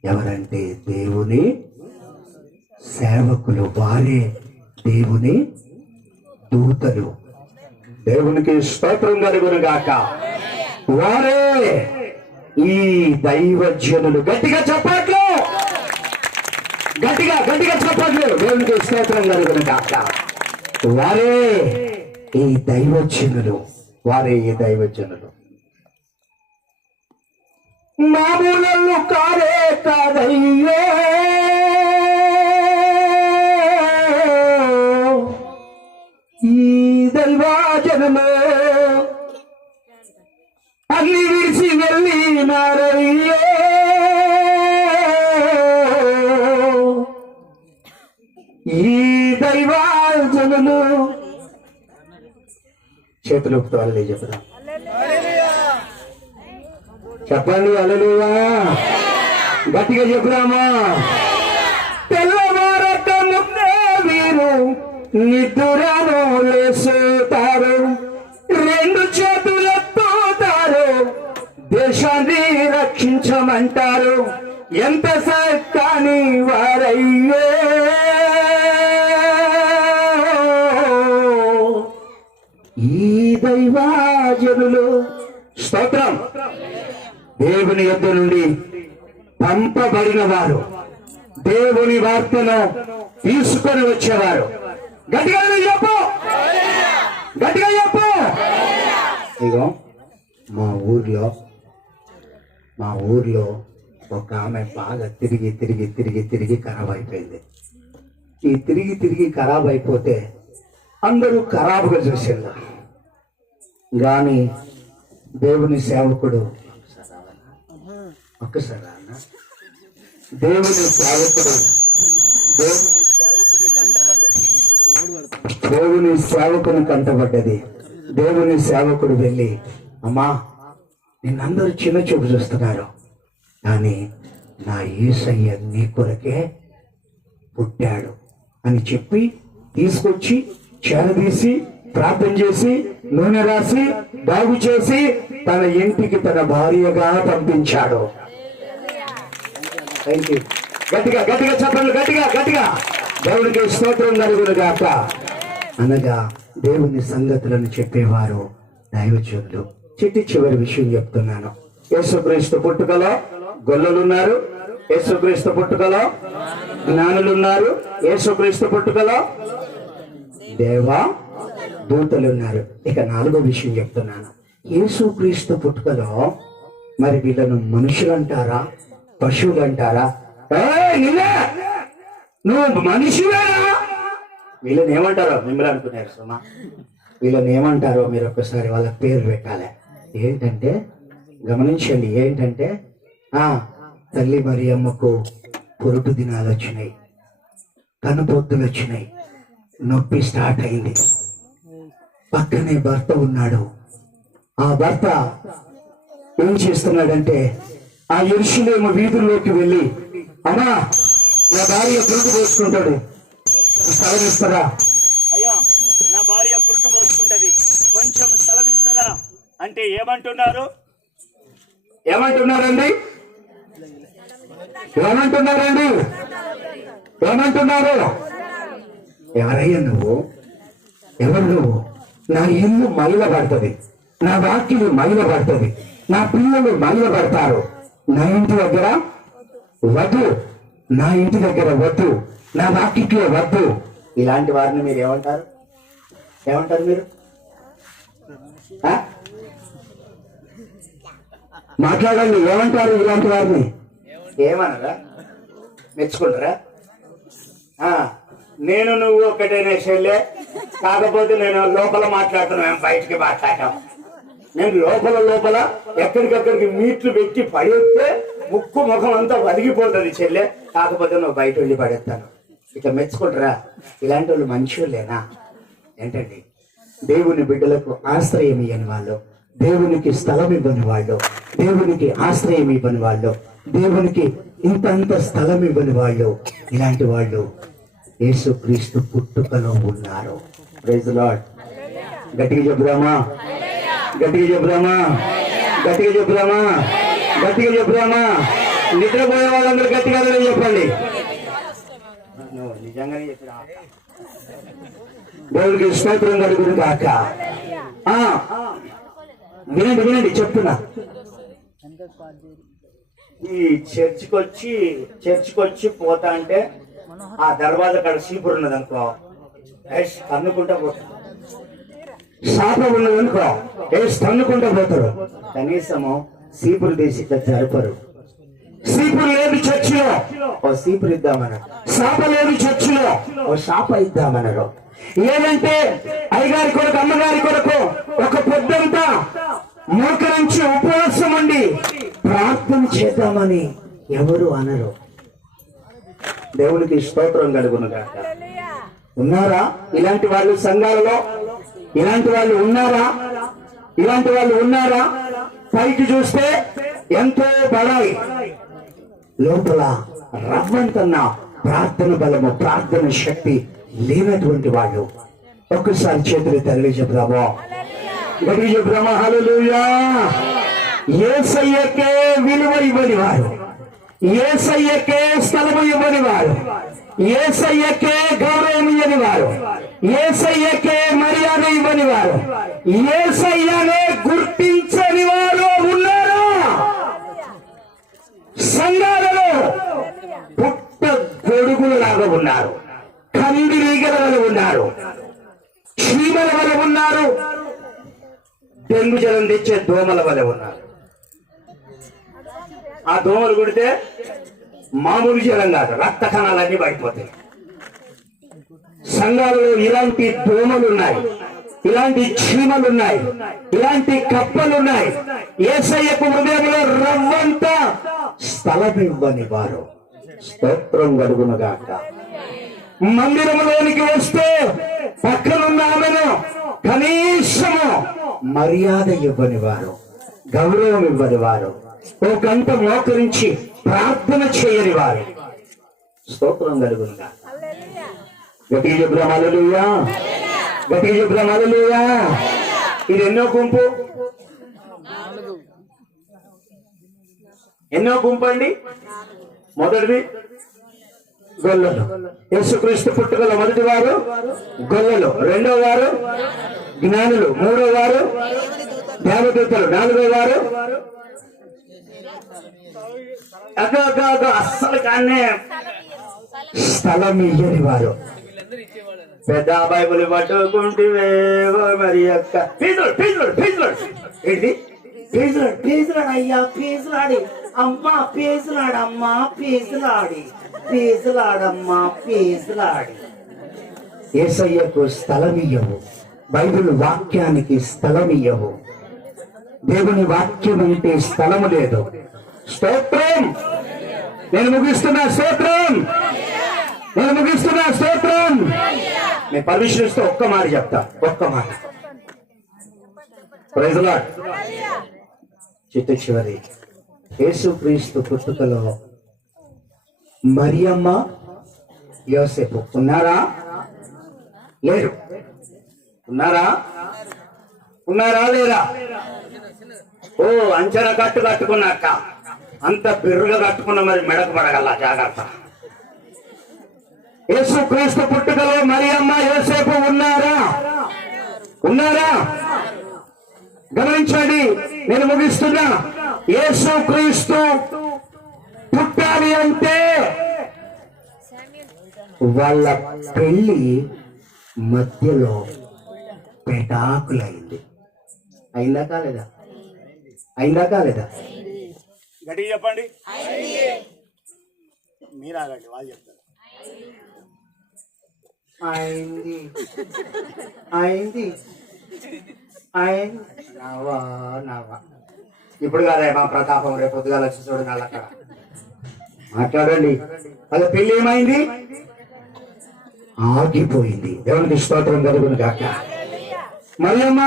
ఎవరంటే దేవుని సేవకులు, వారే దేవుని దూతలు. దేవునికి స్తోత్రం కలుగును గాక. వారే ఈ దైవజనులు. గట్టిగా చెప్పట్లు, గట్టిగా చెప్పట్లు. దేవునికి స్తోత్రం కలుగును గాక. వారే ఈ దైవజనులు, వారే ఈ దైవజనులు. మామూలు కారే కాదయ్యో, ఈ దైవజనులు అగ్ని విడిచి వెళ్ళినారయ్యో, ఈ దైవజనులు. చేతులు ఊపుతారు, చెప్తాం చెప్పండి హల్లెలూయా, గట్టిగా చెప్పుదామా. తెల్లవారక ముందే వీరు నిద్రను లేసుతారు, రెండు చేతులెత్తుతారు, దేశాన్ని రక్షించమంటారు. ఎంత సత్కాని వారయ్యో, ఈ దైవజనులు. స్తోత్రం. దేవుని యొద్ద నుండి పంపబడిన వారు, దేవుని వార్తను తీసుకొని వచ్చేవారు. గట్టిగా చెప్పు, గట్టిగా చెప్పు. ఇగో మా ఊర్లో ఒక ఆమె బాగా తిరిగి ఖరాబ్ అయిపోయింది. ఈ తిరిగి ఖరాబ్ అయిపోతే అందరూ ఖరాబుగా చూసేలా, కానీ దేవుని సేవకుడు ఒక్కసారి అన్న, దేవుని సేవకుని కంటబడ్డది. దేవుని సేవకుడు వెళ్ళి, అమ్మా నిన్నందరూ చిన్న చూపు చూస్తున్నారు, కానీ నా యేసయ్య నీ కొరకే పుట్టాడు అని చెప్పి తీసుకొచ్చి చేరదీసి ప్రార్థన చేసి నూనె రాసి బాగు చేసి తన ఇంటికి తన భార్యగా పంపించాడు. Thank you. గట్టిగా చెప్పండి, గట్టిగా. దేవునికి స్తోత్రం కలుగును గాక. అనగా దేవుని సంగతులను చెప్పేవారు దైవజనులు. చివరి విషయం చెప్తున్నాను. యేసుక్రీస్తు పుట్టుకలో గొల్లలున్నారు, యేసుక్రీస్తు పుట్టుకలో జ్ఞానులున్నారు, యేసుక్రీస్తు పుట్టుకలో దేవా దూతలున్నారు. ఇక 4వ విషయం చెప్తున్నాను. యేసుక్రీస్తు పుట్టుకలో మరి వీళ్ళను మనుషులు అంటారా, పశువులు అంటారా? నువ్వు మనిషివేనా? వీళ్ళని ఏమంటారో మిమ్మల్ని అనుకున్నారు సుమా. వీళ్ళని ఏమంటారో మీరు ఒక్కసారి వాళ్ళ పేరు పెట్టాలి. ఏంటంటే గమనించండి, ఏంటంటే తల్లి మరియమ్మకు పొరుటు దినాలు వచ్చినాయి, కనుపొత్తులు వచ్చినాయి, నొప్పి స్టార్ట్ అయింది. పక్కనే భర్త ఉన్నాడు. ఆ భర్త ఏం చేస్తున్నాడంటే ఆ యెరూషలేము వీధుల్లోకి వెళ్ళి, అమ్మా నా భార్య పురుటు పోసుకుంటాడు, స్థలం ఇస్తారా? అయ్యా నా భార్య పురుటు పోసుకుంటది, కొంచెం ఏమంటున్నారు? ఏమంటున్నారండి? ఏమంటున్నారండి? ఏమంటున్నారు? ఎవరయ్యా నువ్వు? ఎవరు నువ్వు? నా ఇల్లు మైల పడుతుంది, నా వాకిలు మైల పడుతుంది, నా పిల్లలు మైల పడతారు, నా ఇంటి దగ్గర వద్దు, నా ఇంటి దగ్గర వద్దు, నా వాకిట్లో వద్దు. ఇలాంటి వారిని మీరు ఏమంటారు? ఏమంటారు మీరు? ఆ? మాట్లాడండి, ఏమంటారు ఇలాంటి వారిని? ఏమనరా? మెచ్చుకుంటారా? నేను నువ్వు ఒకటేనే చెల్లె, కాకపోతే నేను లోపల మాట్లాడుతున్నాను, బయటికి మాట్లాడాం. నేను లోపల ఎక్కడికక్కడికి మీట్లు పెట్టి పడేస్తే ముక్కు ముఖం అంతా వదిలిపోతుంది చెల్లె, కాకపోతే నువ్వు బయట వెళ్ళి పడేస్తాను. ఇక మెచ్చుకుంటారా? ఇలాంటి వాళ్ళు మంచోళ్ళేనా? ఏంటండి, దేవుని బిడ్డలకు ఆశ్రయం ఇవ్వని వాళ్ళు, దేవునికి స్థలం ఇవ్వని వాళ్ళు, దేవునికి ఆశ్రయం ఇవ్వని వాళ్ళు, దేవునికి ఇంతంత స్థలం ఇవ్వని వాళ్ళు, ఇలాంటి వాళ్ళు యేసుక్రీస్తు పుట్టుకలో ఉన్నారు. Praise lord. గట్టిగా చెప్పుదామా? గట్టిగా చెప్పుదామా? గట్టిగా చెప్పుదామా? గట్టిగా చెప్పుదామా? నిద్రపోయే వాళ్ళందరూ గట్టిగా చెప్పండి. నిజంగానే చెప్పినా దేవుడికి స్తోత్రం కలుగును గాక. వినండి వినండి చెప్తున్నా. ఈ చర్చికి వచ్చి పోతా అంటే ఆ దర్వాజా కాడ సీపురు ఉన్నది అనుకో, తన్నుకుంటా పోతాడు. శాప ఉన్నది అనుకో, తన్నుకుంటా పోతాడు. కనీసము సీపురు తీసి ఇట్లా జరపరు. సీపురు లేదు చర్చిలో, ఓ సీపురు ఇద్దామన్నారు. శాప లేదు చర్చిలో, ఓ శాప ఇద్దామన్నారు. ఏదంటే అయ్యగారి కొరకు అమ్మగారి కొరకు ఒక పొద్దంతా మోకరించి ఉపవాసం ఉండి ప్రార్థన చేద్దామని ఎవరు అనరు. దేవునికి స్తోత్రం కలుగును గాక. ఉన్నారా ఇలాంటి వాళ్ళు సంఘాలలో? ఇలాంటి వాళ్ళు ఉన్నారా? ఇలాంటి వాళ్ళు ఉన్నారా? పైకి చూస్తే ఎంతో బడాయి, లోపల రవ్వంతన్న ప్రార్థన బలము, ప్రార్థన శక్తి లేనటువంటి వాళ్ళు. ఒక్కసారి చేతులు తల్లి చెప్దామా? గట్టి చెప్దామా? హల్లెలూయా. యేసయ్యకే విలువ ఇవ్వని వారు, యేసయ్యకే స్థలము ఇవ్వని వారు, యేసయ్యకే గౌరవం ఇవ్వని వారు, యేసయ్యకే మర్యాద ఇవ్వని వారు, యేసయ్యనే గుర్తించని వారు ఉన్నారా? సంఘాలలో పుట్ట గొడుగులలాగా ఉన్నారు, కంది రీగల వల్ల ఉన్నారు, చీమల వల్ల ఉన్నారు, డెంగు జ్వరం తెచ్చే దోమల వల్ల ఉన్నారు. ఆ దోమలు కుడితే మామూలు జ్వరం కాదు, రక్త కణాలన్నీ పడిపోతాయి. సంఘాలలో ఇలాంటి దోమలు ఉన్నాయి, ఇలాంటి చీమలు ఉన్నాయి, ఇలాంటి కప్పలు ఉన్నాయి. యేసయ్యకు హృదయంలో రవ్వంత స్థలం ఇవ్వని వారు. స్తోత్రం కలుగును గాక. మందిరంలోనికి వస్తే పక్కనున్న ఆమెను కనీసము మర్యాద ఇవ్వని వారు, గౌరవం ఇవ్వని వారు, ఓ గంట మోకరించి ప్రార్థన చేయని వారు. స్తోత్రం కలుగును గాక. గట్టిగా చెప్పుదాం హల్లెలూయా. గట్టిగా చెప్పుదాం హల్లెలూయా. ఇది ఎన్నో గుంపు? ఎన్నో గుంపు అండి? మొదటిది గొల్లలు. యేసుక్రీస్తు పుట్టుకల మొదటి వారు గొల్లలు, రెండో వారు జ్ఞానులు, మూడో వారు దేవదూతలు, నాలుగో వారు అస్సలు కానీ స్థలం ఇయ్యని వారు. పెద్ద బైబుల్ పట్టుకుంటే మరి అక్క ఏంటి ఫీజులాడు అయ్యా, ఫీజులాడి అమ్మా, ఫీజులాడమ్మా, ఫీజులాడమ్మా, ఫీజులాడి. యేసయ్యకు స్థలం ఇయ్యవు, బైబిల్ వాక్యానికి స్థలం ఇయ్యవు. దేవుని వాక్యం అంటే స్థలము లేదు. స్తోత్రం. నేను ముగిస్తున్నా. స్తోత్రం. నేను ముగిస్తున్నా. స్తోత్రం. నేను పర్మిషన్ ఇస్తే ఒక్క మాట చెప్తా, ఒక్క మాట. Praise lord. చిట్ట చివరి యేసుక్రీస్తు పుట్టుకలో మరియమ్మ యోసేపు ఉన్నారా? లేరు. ఉన్నారా? ఉన్నారా? లేరా? ఓ అంచనా కట్టుకున్నాక అంత బిర్రుగా కట్టుకున్న మరి మెడకు పడగల జాగ్రత్త. యేసు క్రీస్తు పుట్టుకలో మరియమ్మ యోసేపు ఉన్నారా? గమనించండి, నేను ముగిస్తున్నా. యేసు క్రీస్తు పుట్టాలి అంటే వాళ్ళ పెళ్లి మధ్యలో పెటాకులైంది. అయిందా కాలేదా? గట్టిగా చెప్పండి. మీరు ఆగండి, వాళ్ళు చెప్తారు. అయింది నవ్వా. ఇప్పుడు కాదే మా ప్రతాపం, రేపు పొద్దుగా వచ్చి చూడాలి అక్కడ మాట్లాడండి. వాళ్ళ పెళ్లి ఏమైంది? ఆగిపోయింది. దేవునికి స్తోత్రం కలుగును గాక. మరియమ్మ,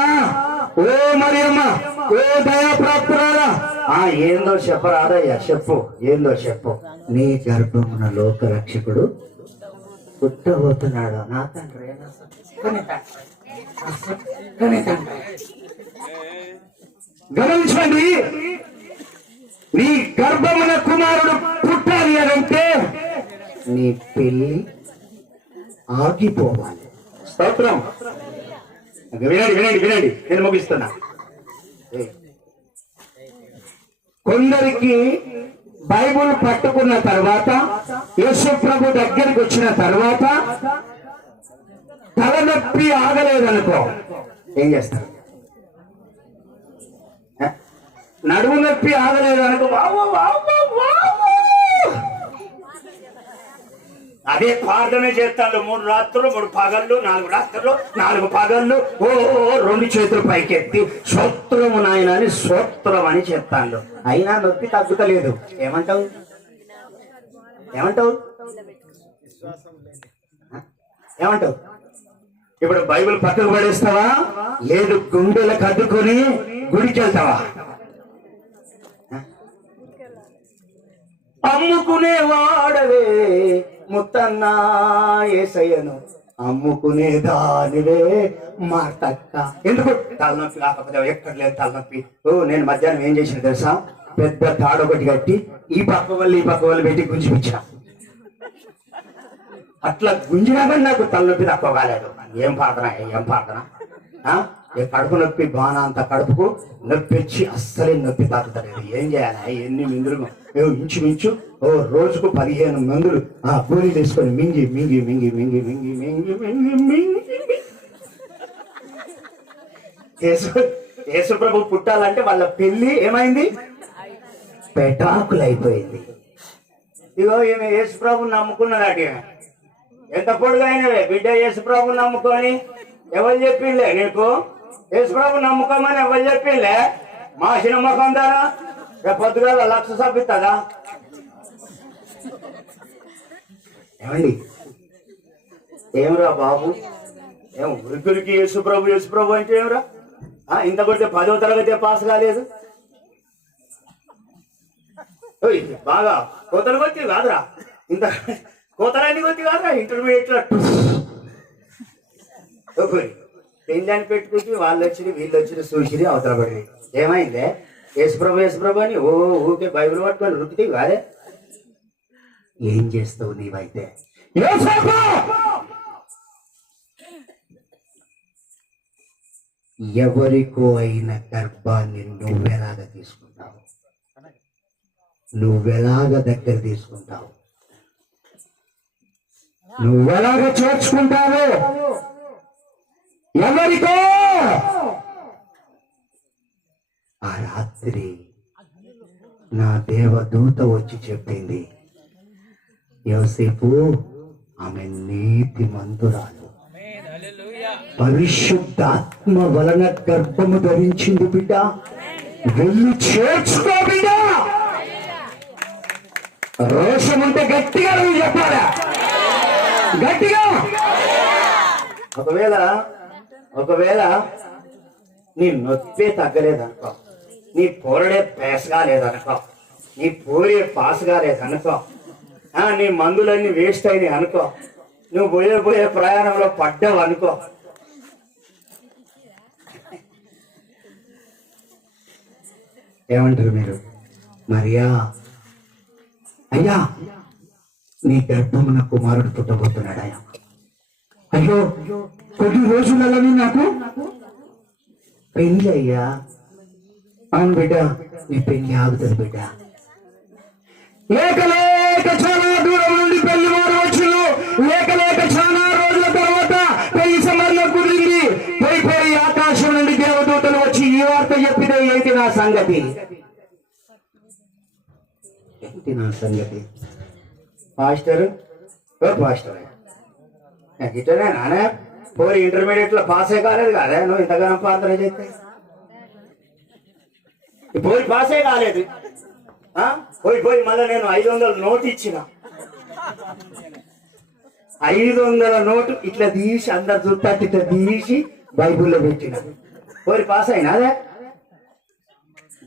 ఓ దయాప్రాప్తురాలా, ఏందో చెప్పరాదయ్యా, చెప్పు, ఏందో చెప్పు. నీ గర్భమున లోక రక్షకుడు పుట్టబోతున్నాడు. నా తండ్రి గమనించండి, నీ గర్భమున కుమారుడు పుట్టాలి అంటే నీ పెళ్లి ఆగిపోవాలి. స్తోత్రం. వినండి, నేను ముగిస్తున్నా. కొందరికి బైబుల్ పట్టుకున్న తర్వాత, యేసు ప్రభు దగ్గరికి వచ్చిన తర్వాత తలనొప్పి ఆగలేదనుకో, ఏం చేస్తారు? నడుము నొప్పి ఆగలేదనుకో, అదే ప్రార్థన చేస్తాడు. 3 రాత్రులు 3 పగళ్ళు, 4 రాత్రులు 4 పగళ్ళు, ఓ 2 చేతులు పైకెత్తి స్తోత్రము నాయన అని స్తోత్రం అని చెప్తాడు. అయినా నొప్పి తగ్గుతలేదు. ఏమంటావు? ఇప్పుడు బైబిల్ పక్కకు పడేస్తావా? లేదు, గుండెలకు అడ్డుకొని గుడికి వెళ్తావా? అమ్ముకునే వాడవే ముత్తన్నా యేసయ్యను, అమ్ముకునే దానివే మార్తక్క. ఎందుకు? తలనొప్పి కాకపోతే ఎక్కడ లేదు తలనొప్పి. నేను మధ్యాహ్నం ఏం చేసిన తెలుసా? పెద్ద తాడు ఒకటి కట్టి ఈ పక్క వాళ్ళు పెట్టి గుంజిపించిన. అట్లా గుంజినా కానీ నాకు తలనొప్పి తక్కువ కాలేదు. ఏం ప్రార్థన. కడుపు నొప్పి బాణ అంత కడుపుకు నొప్పి వచ్చి అస్సలే నొప్పి తాకుతలేదు. ఏం చేయాలి? ఎన్ని మందులు, ఇంచుమించు రోజుకు 15 మందులు గోళీ తీసుకొని మింగి యేసు ప్రభు పుట్టాలంటే వాళ్ళ పెళ్లి ఏమైంది? పెటాకులు అయిపోయింది. ఇగో ఈమె యేసు ప్రభుని నమ్ముకున్నదాటి. ఎంత పొడుగైనవే బిడ్డ యేసు ప్రభుని నమ్ముకొని. ఎవరు చెప్పిండే నీకు యేసు ప్రభుని నమ్ముకోమని? ఎవరు చెప్పిండే? మా నమ్మకం దారా రేపు పొద్దుగా 1,00,000 సబ్బిస్తుందా? ఏమండి, ఏమరా బాబు, ఏం వృద్ధులకి యేసు ప్రభు అంటే ఏమరా? ఇంత కొడితే 10వ తరగతి పాస్ కాలేదు. బాగా కోతలు కొత్తి కాదురా, ఇంత కోతలన్నీ కొత్తి కాదురా. ఇంటర్మీడియట్ లో పెళ్ళని పెట్టుకుంటే వాళ్ళు వచ్చి వీళ్ళు వచ్చి చూసి అవతల పడి ఏమైందే? యేసు ప్రభు అని ఊకే బైబిల్ పట్టుకొని రుక్కితే కాదే. ఏం చేస్తావు నీవైతే? ఎవరికో అయిన గర్భాన్ని నువ్వెలాగా తీసుకుంటావు? నువ్వెలాగా దగ్గర తీసుకుంటావు? నువ్వెలాగా చేర్చుకుంటావు? ఎవరికో. ఆ రాత్రి నా దేవదూత వచ్చి చెప్పింది, యోసేపు ఆమె నీతి మంతురాలు, పరిశుద్ధాత్మ వలన గర్భము ధరించింది బిడ్డ, వెళ్ళి చేర్చుకో బిడ్డ. రోషం ఉంటే గట్టిగా నువ్వు చెప్పాలా? గట్టిగా. ఒకవేళ నీ నొప్పే తగ్గలేదనుకో, నీ పోరడే పేస్ కాలేదనుకో, నీ పోరే పాస్ కాలేదనుకో, నీ మందులన్నీ వేస్ట్ అయినాయి అనుకో, నువ్వు పోయే ప్రయాణంలో పడ్డావు అనుకో, ఏమంటారు మీరు? మరియా, అయ్యా నీ గర్భమున కుమారుడు పుట్టబోతున్నాడు అయ్యా. అయ్యో కొద్ది రోజులలో నాకు పెళ్లి అయ్యా. అవును బిడ్డ, నీ పెళ్లి ఆగుతుంది బిడ్డ. లేక లేక చాలా దూరం నుండి పెళ్లి వారు వచ్చును. లేక లేక చాలా రోజుల తర్వాత పెళ్లి సంబంధం కుదిరింది. పోయి ఆకాశం నుండి దేవదూతలు వచ్చి ఈ వార్త చెప్పితే ఏంటి నా సంగతి? ఏంటి నా సంగతి? పాస్టర్ పాస్టర్ ఇటనే నానే పోయి ఇంటర్మీడియట్ లో పాసే కాలేదు కాదా? నువ్వు ఇంతగానో ప్రార్థన చేస్తే పోయి పాసే కాలేదు. పోయి మళ్ళీ నేను 500 నోటు ఇచ్చిన. 500 నోటు ఇట్లా తీసి అందరు చుట్టాటి ఇట్లా తీసి బైబుల్లో పెట్టిన. పోయి పాస్ అయినా అదే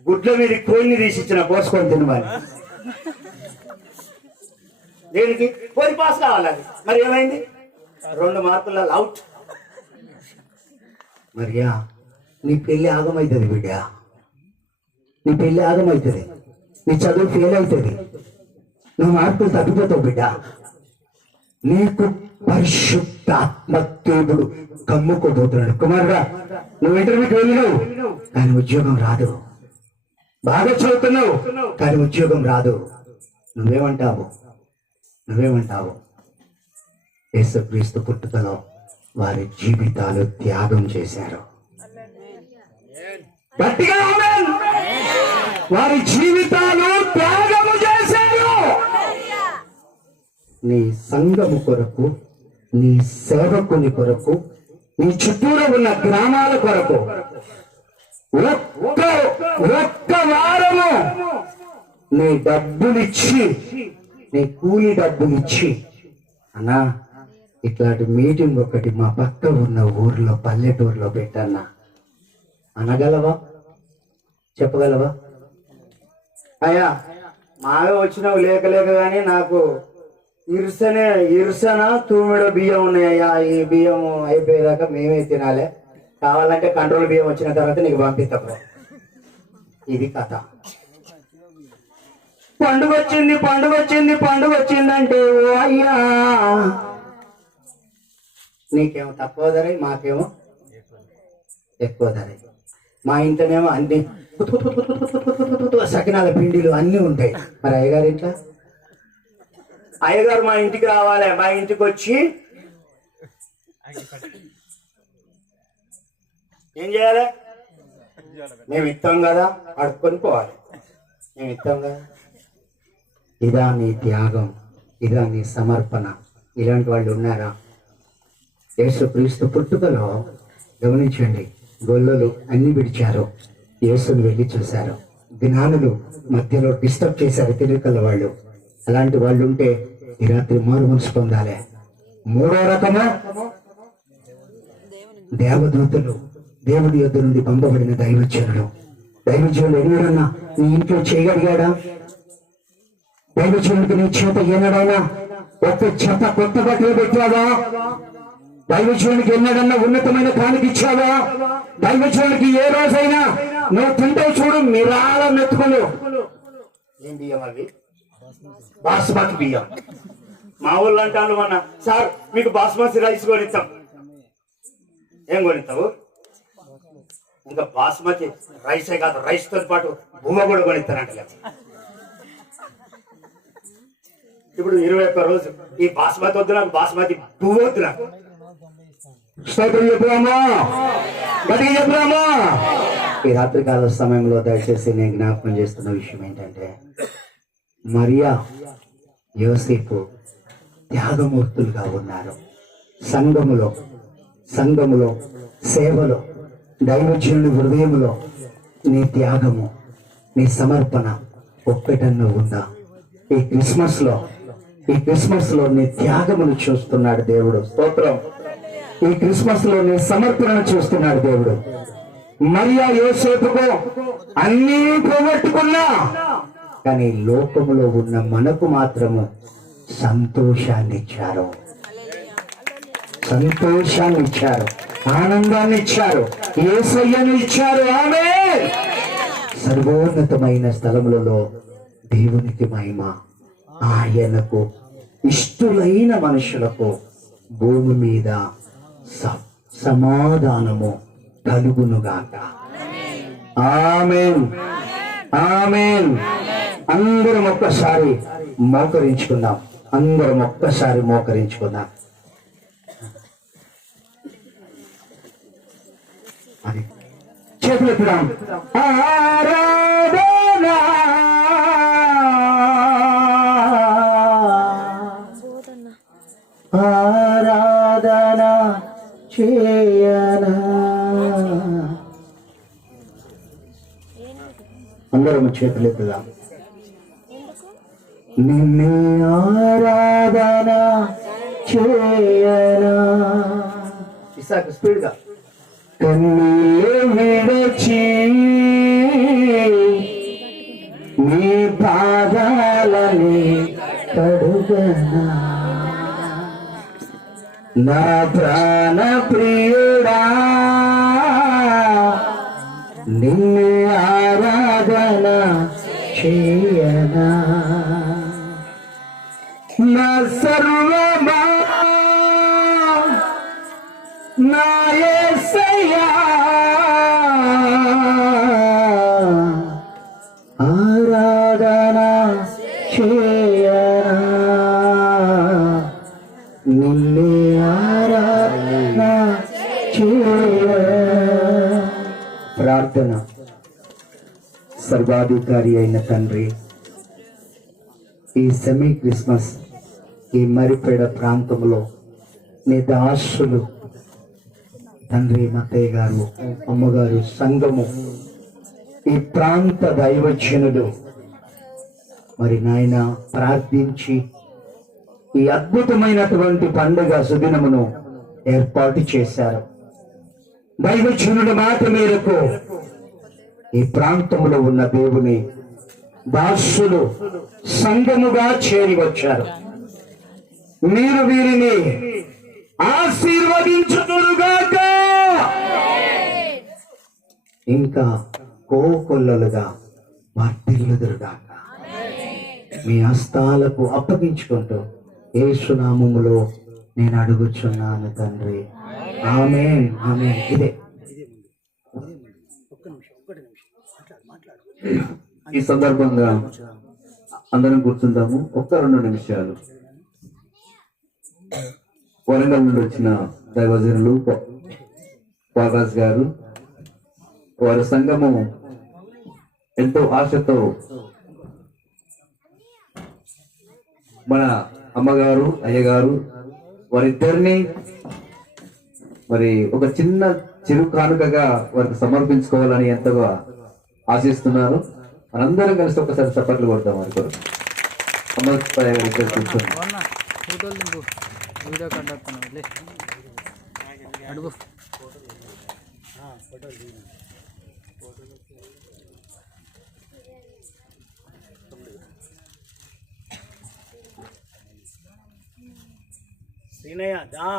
గుడ్ల మీద కోయిని తీసి ఇచ్చిన పోసుకొని తినమని. దేనికి? పోయి పాస్ కావాలి. మరి ఏమైంది? 2 మార్కులలో అవుట్. మరియా, నీ పెళ్లి ఆగమవుతుంది బిడ్డ. నీ పెళ్లి ఆగమవుతుంది. నీ చదువు ఫెయిల్ అవుతుంది. నువ్వు మార్కులు తగ్గిపోతావు బిడ్డ. నీకు పరిశుద్ధాత్మ దేవుడు కమ్ముకోబోతున్నాడు. కుమారుడా, నువ్వు ఇంటర్వ్యూకి వెళ్ళినావు కానీ ఉద్యోగం రాదు. బాగా చదువుతున్నావు కానీ ఉద్యోగం రాదు. నువ్వేమంటావు? యేసుక్రీస్తు పుట్టుకలో వారి జీవితాలు త్యాగం చేశారు. గట్టిగా ఆమేన్. వారి జీవితాలు త్యాగము చేశారు. నీ సంఘము కొరకు, నీ సేవకుని కొరకు, నీ చుట్టూరు ఉన్న గ్రామాల కొరకు ఒక్క వారము నీ డబ్బులిచ్చి, నీ కూలి డబ్బులిచ్చి, అన్నా ఇట్లాంటి మీటింగ్ ఒకటి మా పక్క ఉన్న ఊర్లో పల్లెటూరులో పెట్టన్నా అనగలవా? చెప్పగలవా? అయ్యా మావే వచ్చినావు లేక లేక కానీ నాకు ఇరుసన తూమెడ బియ్యం ఉన్నాయ్యా. ఈ బియ్యం అయిపోయేదాకా మేమే తినాలి. కావాలంటే కంట్రోల్ బియ్యం వచ్చిన తర్వాత నీకు పంపిస్తాం. ఇది కథ. పండుగ వచ్చిందంటే ఓ అయ్యా నీకేమో తక్కువ ధర, మాకేమో ఎక్కువ ధర. మా ఇంట్లోనేమో అన్ని సకినాల పిండిలు అన్ని ఉంటాయి. మరి అయ్యగారు ఇంట్లో, అయ్యగారు మా ఇంటికి రావాలి. మా ఇంటికి వచ్చి ఏం చేయాలి? మేము ఇస్తాం కదా, అడుక్కొని పోవాలి. మేము ఇస్తాం కదా. ఇదా నీ త్యాగం, ఇదా నీ సమర్పణ. ఇలాంటి వాళ్ళు ఉన్నారా? యేసుక్రీస్తు పుట్టుకలో గమనించండి, గొల్లలు అన్ని విడిచారు, యేసుని వెళ్ళి చూశారు. జ్ఞానులు మధ్యలో డిస్టర్బ్ చేశారు, తెలియకల వాళ్ళు. అలాంటి వాళ్ళు ఉంటే ఈ రాత్రి మారు మనసు పొందాలి. 3వ రకము దేవదూతలు, దేవుడి యొద్ద నుండి పంపబడిన దైవజనుడు. దైవజనుడు ఎన్నడన్నా నీ ఇంట్లో చేయగలిగాడా? దైవజనుడికి నీ చేత ఏనాడైనా ఒక్క చెత్త కొత్త బట్టలు పెట్టావా? దైవజనుడికి ఎన్నడన్నా ఉన్నతమైన కానుక ఇచ్చావా? దైవజనుడికి ఏ రోజైనా నువ్వు తింటావు చూడు మిరాళం ఎత్తుకుని. ఏం బియ్యం అవి? బాస్మతి బియ్యం. మా ఊళ్ళో అంటాను మొన్న, సార్ మీకు బాస్మతి రైస్ కొనిస్తాం. ఏం కొనిస్తావు? ఇంకా బాస్మతి రైసే కాదు, రైస్ తో పాటు భూమ కూడా కొనిస్తానంట. ఇప్పుడు 21 రోజు ఈ బాస్మతి వద్దు నాకు, బాస్మతి పువ్వు వద్దు నాకు. చెప్పురామా, గట్టిగా చెప్పురామా. ఈ రాత్రికాల సమయంలో దయచేసి నేను జ్ఞాపకం చేస్తున్న విషయం ఏంటంటే, మరియా యోసేపు త్యాగమూర్తులుగా ఉన్నారు. సంఘములో సేవలో దైవజనుడి హృదయములో నీ త్యాగము, నీ సమర్పణ ఒక్కటన్నా ఉందా? ఈ క్రిస్మస్ లో నీ త్యాగమును చూస్తున్నాడు దేవుడు. స్తోత్రం. ఈ క్రిస్మస్ లో నీ సమర్పణను చూస్తున్నాడు దేవుడు. మరియా యోసేపుకు అన్నీ పోగొట్టుకున్నా కానీ లోకములో ఉన్న మనకు మాత్రము సంతోషాన్ని ఇచ్చారు, ఆనందాన్ని ఇచ్చారు, యేసయ్యను ఇచ్చారు. ఆమేన్. సర్వోన్నతమైన స్థలములలో దేవునికి మహిమ, ఆయనకు ఇష్టులైన మనుషులకు భూమి మీద సమాధానము కలుగునుగాక. ఆమేన్, ఆమేన్. అందరం ఒక్కసారి మోకరించుకుందాం. అందరం ఒక్కసారి మోకరించుకుందాం. అది చేతులు ఎత్తుదాం. ఆరాధన ఆరాధన చేయనా. అందరం చేతులు ఎత్తుదాం. నిన్నే ఆరాధన చేయనా. ఇసాకు స్పీడ్గా. కన్నీళ్ళు విడచి నీ పాదాలని కడుగనా. నా ప్రాణ ప్రియుడా నిన్నే ఆరాధన చేయనా. నా సర్వమా నా యేసయ్యా ఆరాధన చేయనా. నిన్నే ఆరాధన చేయనా. ప్రార్థన. సర్వాధికారి అయిన తండ్రి, ఈ సెమీ క్రిస్మస్ ఈ మరిపేడ ప్రాంతంలో నీ దాసులు తండ్రి మత్తయ్య గారు, అమ్మగారు, సంఘము, ఈ ప్రాంత దైవజనుడు మరి నాయన ప్రార్థించి ఈ అద్భుతమైనటువంటి పండుగ సుదినమును ఏర్పాటు చేశారు. దైవజనుడి మాట మేరకు ఈ ప్రాంతంలో ఉన్న దేవుని దాసులు సంఘముగా చేరి వచ్చారు. మీరు వీరిని ఆశీర్వదించుదురుగాక. ఇంకా కోకొల్లలుగా వర్ధిల్లుదురుగాక. మీ హస్తాలకు అప్పగించుకుంటూ యేసునామములో నేను అడుగుచున్నాను తండ్రి. ఆమేన్, ఆమేన్. ఇదే ఈ సందర్భంగా అందరం కూర్చుందాము. ఒక్క 2 నిమిషాలు. వరంగల్ నుండి వచ్చిన దైవజనులు పాలరాజ్ గారు, వారి సంఘము ఎంతో ఆశతో మన అమ్మగారు, అయ్యగారు వారిద్దరిని మరి ఒక చిరు కానుకగా వారికి సమర్పించుకోవాలని ఎంతగా ఆశిస్తున్నారు. మనందరం కలిసి ఒకసారి చప్పట్లు కొడతాం. వారి కొరకు అడుగు శ్రీనయ్య దా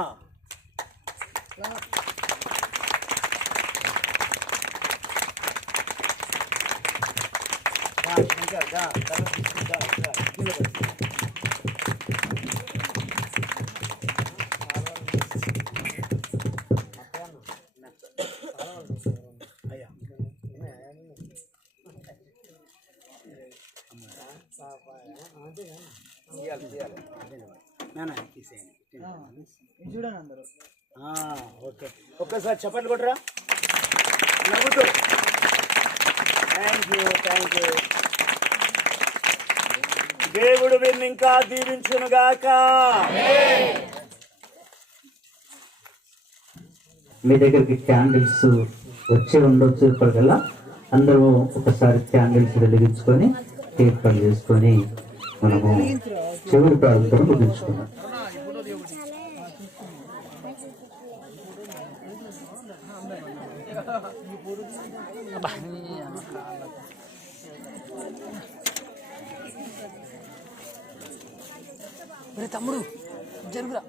చూడండి అందరూ. ఓకే, ఒక్కసారి చప్పట్లు కొట్టరా. నవ్వుతూ థ్యాంక్ యూ. దేవుడు వీరిని ఇంకా దీవించునుగాక. మీ దగ్గరికి క్యాండిల్స్ వచ్చి ఉండొచ్చు. ఇప్పటికల్లా అందరూ ఒకసారి క్యాండిల్స్ వెలిగించుకొని కేక్ కట్ చేసుకొని మనము చివరి ప్రార్థన ముగించుకున్నాం. తమ్ముడు జరుగురా.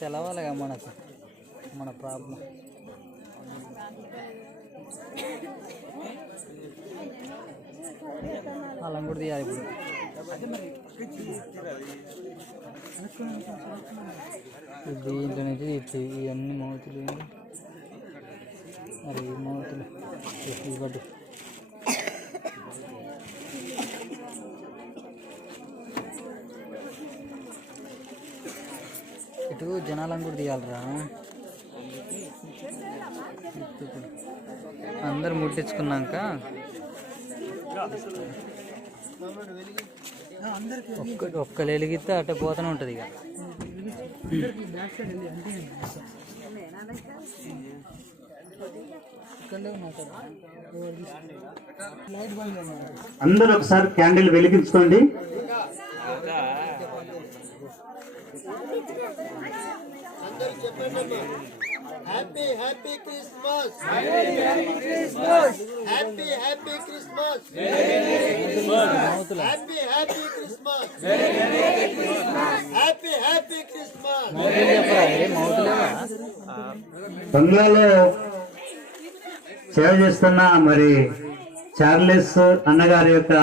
తెలవాలిగా మనకు మన ప్రాబ్లం. అలా కూడా తీయాలి ఇప్పుడు. దీంట్లో నుంచి ఇచ్చి ఇవన్నీ మౌతులు, మరి ఈ మౌతులు ఇవ్వడు. ఇటు జనాలను కూడా తీయాలరా. అందరు ముట్టించుకున్నాక ఒక్కలు వెలిగితే అట్ట పోతూనే ఉంటుంది ఇక. అందరూ ఒకసారి క్యాండిల్ వెలిగించుకోండి. Happy happy Christmas, happy Christmas, happy happy Christmas, happy happy Christmas, happy happy Christmas. బంగ్లాలో సేవ చేస్తున్న మరి చార్లెస్ అన్నగారి యొక్క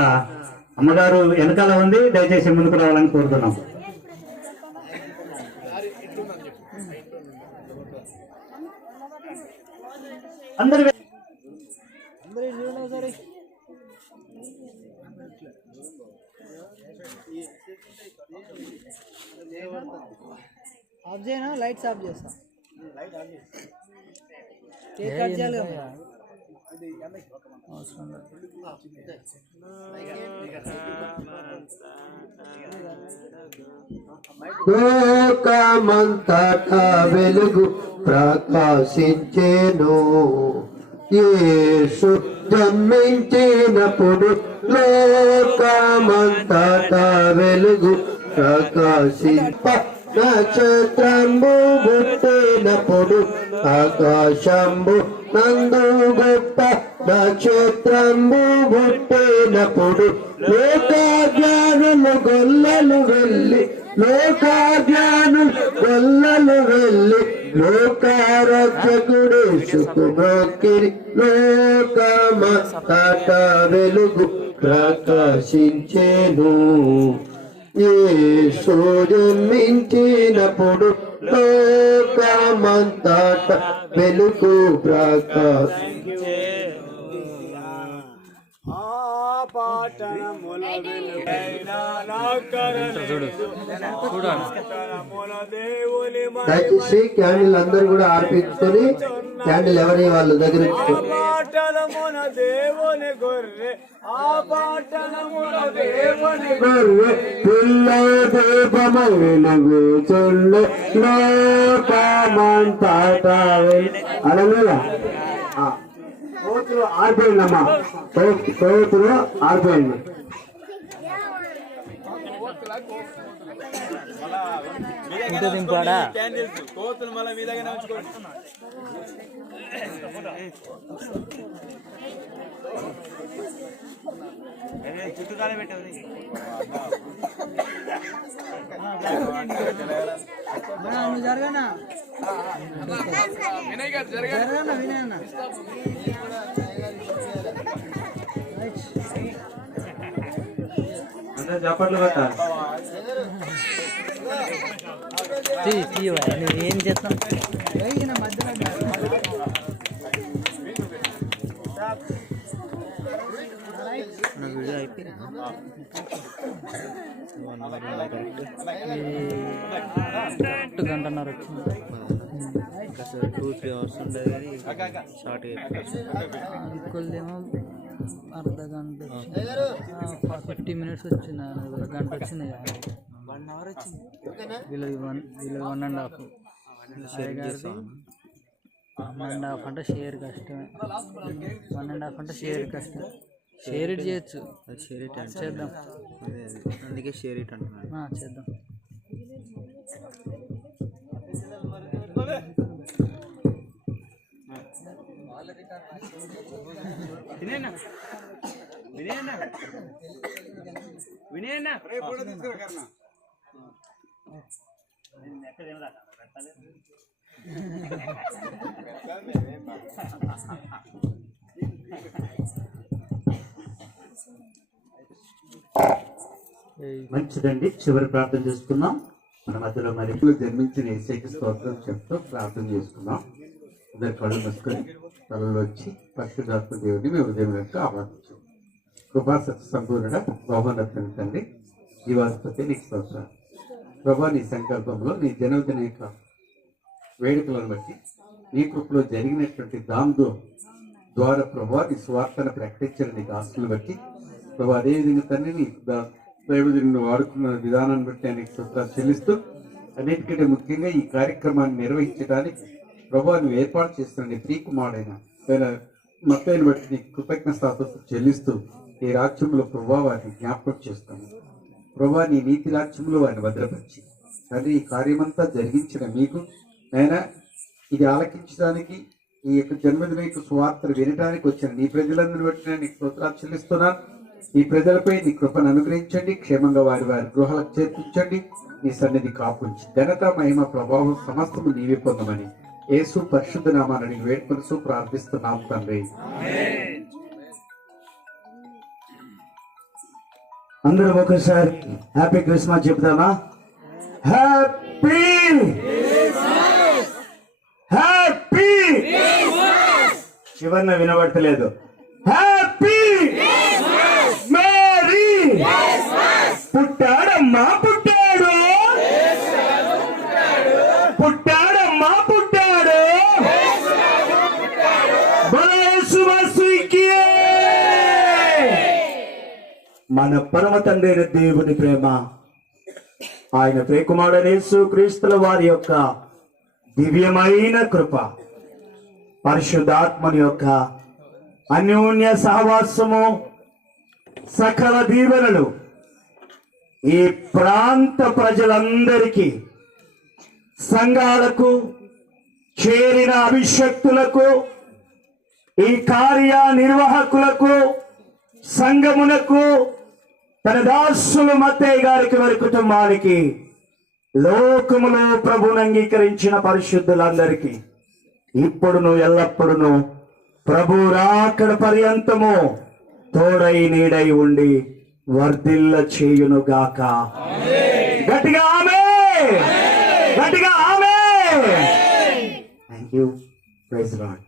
అమ్మగారు వెనకాల ఉంది, దయచేసి ముందుకు రావాలని కోరుతున్నాం. అందరు ఆఫ్ చేయనా? లైట్స్ ఆఫ్ చేస్తా. కేక్ కట్ చేయాలి కదా. లోకమంతటా వెలుగు ప్రకాశించెను, యేసు జన్మించినప్పుడు లోకమంతటా వెలుగు ప్రకాశింప, నక్షత్రంబు పుట్టినప్పుడు ఆకాశంబు నందు గొప్ప నక్షత్రంబు పుట్టినప్పుడు లోకాజ్ఞానులు గొల్లలు వెళ్ళి, లోకాజ్ఞానులు గొల్లలు వెళ్ళి లోకారక్షకుడు సుకుమొక్కిరి, లోకమంతట వెలుగు ప్రకాశించెను, యేసు జన్మించినప్పుడు లోకమంతట వెలుగు ప్రకాశించెను. దయచేసి క్యాండిల్ అందరూ కూడా ఆర్పించుకొని క్యాండిల్ ఎవరి వాళ్ళ దగ్గర గొర్రె పిల్ల దీపమై వెలుగుచుండే లోకమంతట. అలా కోతులు ఆర్పేయండి అమ్మా, కోతులు ఆర్పేయండి. ఇంత దింపాడా? కోతులు మళ్ళీ మీదగానే ఉంచుకోండి. చుట్టుకాలే పెట్టావు నువ్వు జరగనా జరగనా వినయన్నా. చప్పట్లు పెట్టాలి. నువ్వేం చేస్తావు? వీడియో అయిపోయింది. కరెక్ట్ గంటన్నర వచ్చింది. 2-3 అవర్స్ ఉండేది కానీ షార్ట్ ఇంకోదేమో అర్ధ గంట, 50 మినిట్స్ వచ్చింది. ఒక గంట వచ్చింది, 1 అవర్ వచ్చింది. వీళ్ళది 1.5. గారిది 1.5 అంటే షేర్ కష్టమే. 1.5 అంటే షేర్ కష్టమే. షేర్ ఇట్ చేయొచ్చు. అది షేర్ ఇట్ అంటే చేద్దాం. అందుకే షేర్ ఇట్ అంటున్నాను. చేద్దాం. వినయన్నా ఫోటో తీసుకురా కన్నా. మంచిదండి, చివరి ప్రార్థన చేసుకుందాం. మన మధ్యలో మరి జన్మించిన యేసయ్యకి స్తోత్రం చెప్తూ ప్రార్థన చేసుకుందాం. ఇద్దరు కళ్ళు మూసుకొని తలలో వచ్చి పరిశుద్ధాత్మ దేవుడిని మేము ఉదయం యొక్క ఆహ్వానించాం. కృపా సత్య సంపూర్ణ బహుమతి తండ్రి జీవాధిపతి నీకు స్తోత్రాలు ప్రభా. నీ సంకల్పంలో నీ జన్మదిన యొక్క వేడుకలను బట్టి నీ కృపలో జరిగినటువంటి దాంతో ద్వారా ప్రభా నీ స్వార్థను ప్రకటించిన నీకు ఆస్తులను బట్టి ప్రభా, అదేవిధంగా తండ్రి నీ దైవజనుడు వాడుకున్న విధానాన్ని బట్టి ఆయనకి స్తోత్రాలు చెల్లిస్తూ అన్నిటికంటే ముఖ్యంగా ఈ కార్యక్రమాన్ని నిర్వహించడానికి ప్రభా నువ్వు ఏర్పాటు చేస్తున్న నీ ప్రియకుమారుడైన మత్తయిని బట్టి నీ కృతజ్ఞతాస్తుతులు చెల్లిస్తూ ఈ రాజ్యంలో ప్రభా వారిని జ్ఞాపకం చేస్తాము. ప్రభా నీ నీతి రాజ్యంలో వారిని భద్రపరిచి తండ్రి ఈ కార్యమంతా జరిగించిన మీకు నైనా ఇది ఆలకించడానికి ఈ యొక్క జన్మదిన యొక్క సువార్తలు వినడానికి వచ్చిన నీ ప్రజలందరిని బట్టి నేను నీకు స్తోత్రాలు చెల్లిస్తున్నాను. ఈ ప్రజలపై నీ కృపను అనుగ్రహించండి, క్షేమంగా వారి వారి గృహాలకు చేర్పించండి, నీ సన్నిధి కాపుంచి ఘనత మహిమ ప్రభావం సమస్తము నీవే పొందమని యేసు పరిశుద్ధ నామాన్ని వేడుకొలుస్తూ ప్రార్థిస్తున్నాం తండ్రి. అందరూ ఒకసారి హ్యాపీ క్రిస్మస్ చెప్తామా? హ్యాపీ హ్యాపీ చివరిన వినబడతలేదు. హ్యాపీ మేరీ పుట్టాడమ్మా పుట్టాడు, పుట్టాడమ్మా పుట్టాడు, మన పరమ తండ్రి అయిన దేవుని ప్రేమ, ఆయన ప్రియకుమారుడైన యేసుక్రీస్తుల వారి యొక్క దివ్యమైన కృప, పరిశుద్ధాత్మని యొక్క అన్యోన్య సహవాసము, సకల దీవెనలు ఈ ప్రాంత ప్రజలందరికీ, సంఘాలకు, చేరిన అభిషక్తులకు, ఈ కార్యనిర్వాహకులకు, సంఘమునకు, తన దాసులు మత్తయ్య గారికి, వారి కుటుంబానికి, లోకములో ప్రభువును అంగీకరించిన పరిశుద్ధులందరికీ ఇప్పుడును ఎల్లప్పుడును ప్రభు రాకడ పర్యంతము తోడై నీడై ఉండి వర్ధిల్ల చేయును గాక. గట్టిగా ఆమేన్, గట్టిగా ఆమేన్. థాంక్యూ. Praise lord.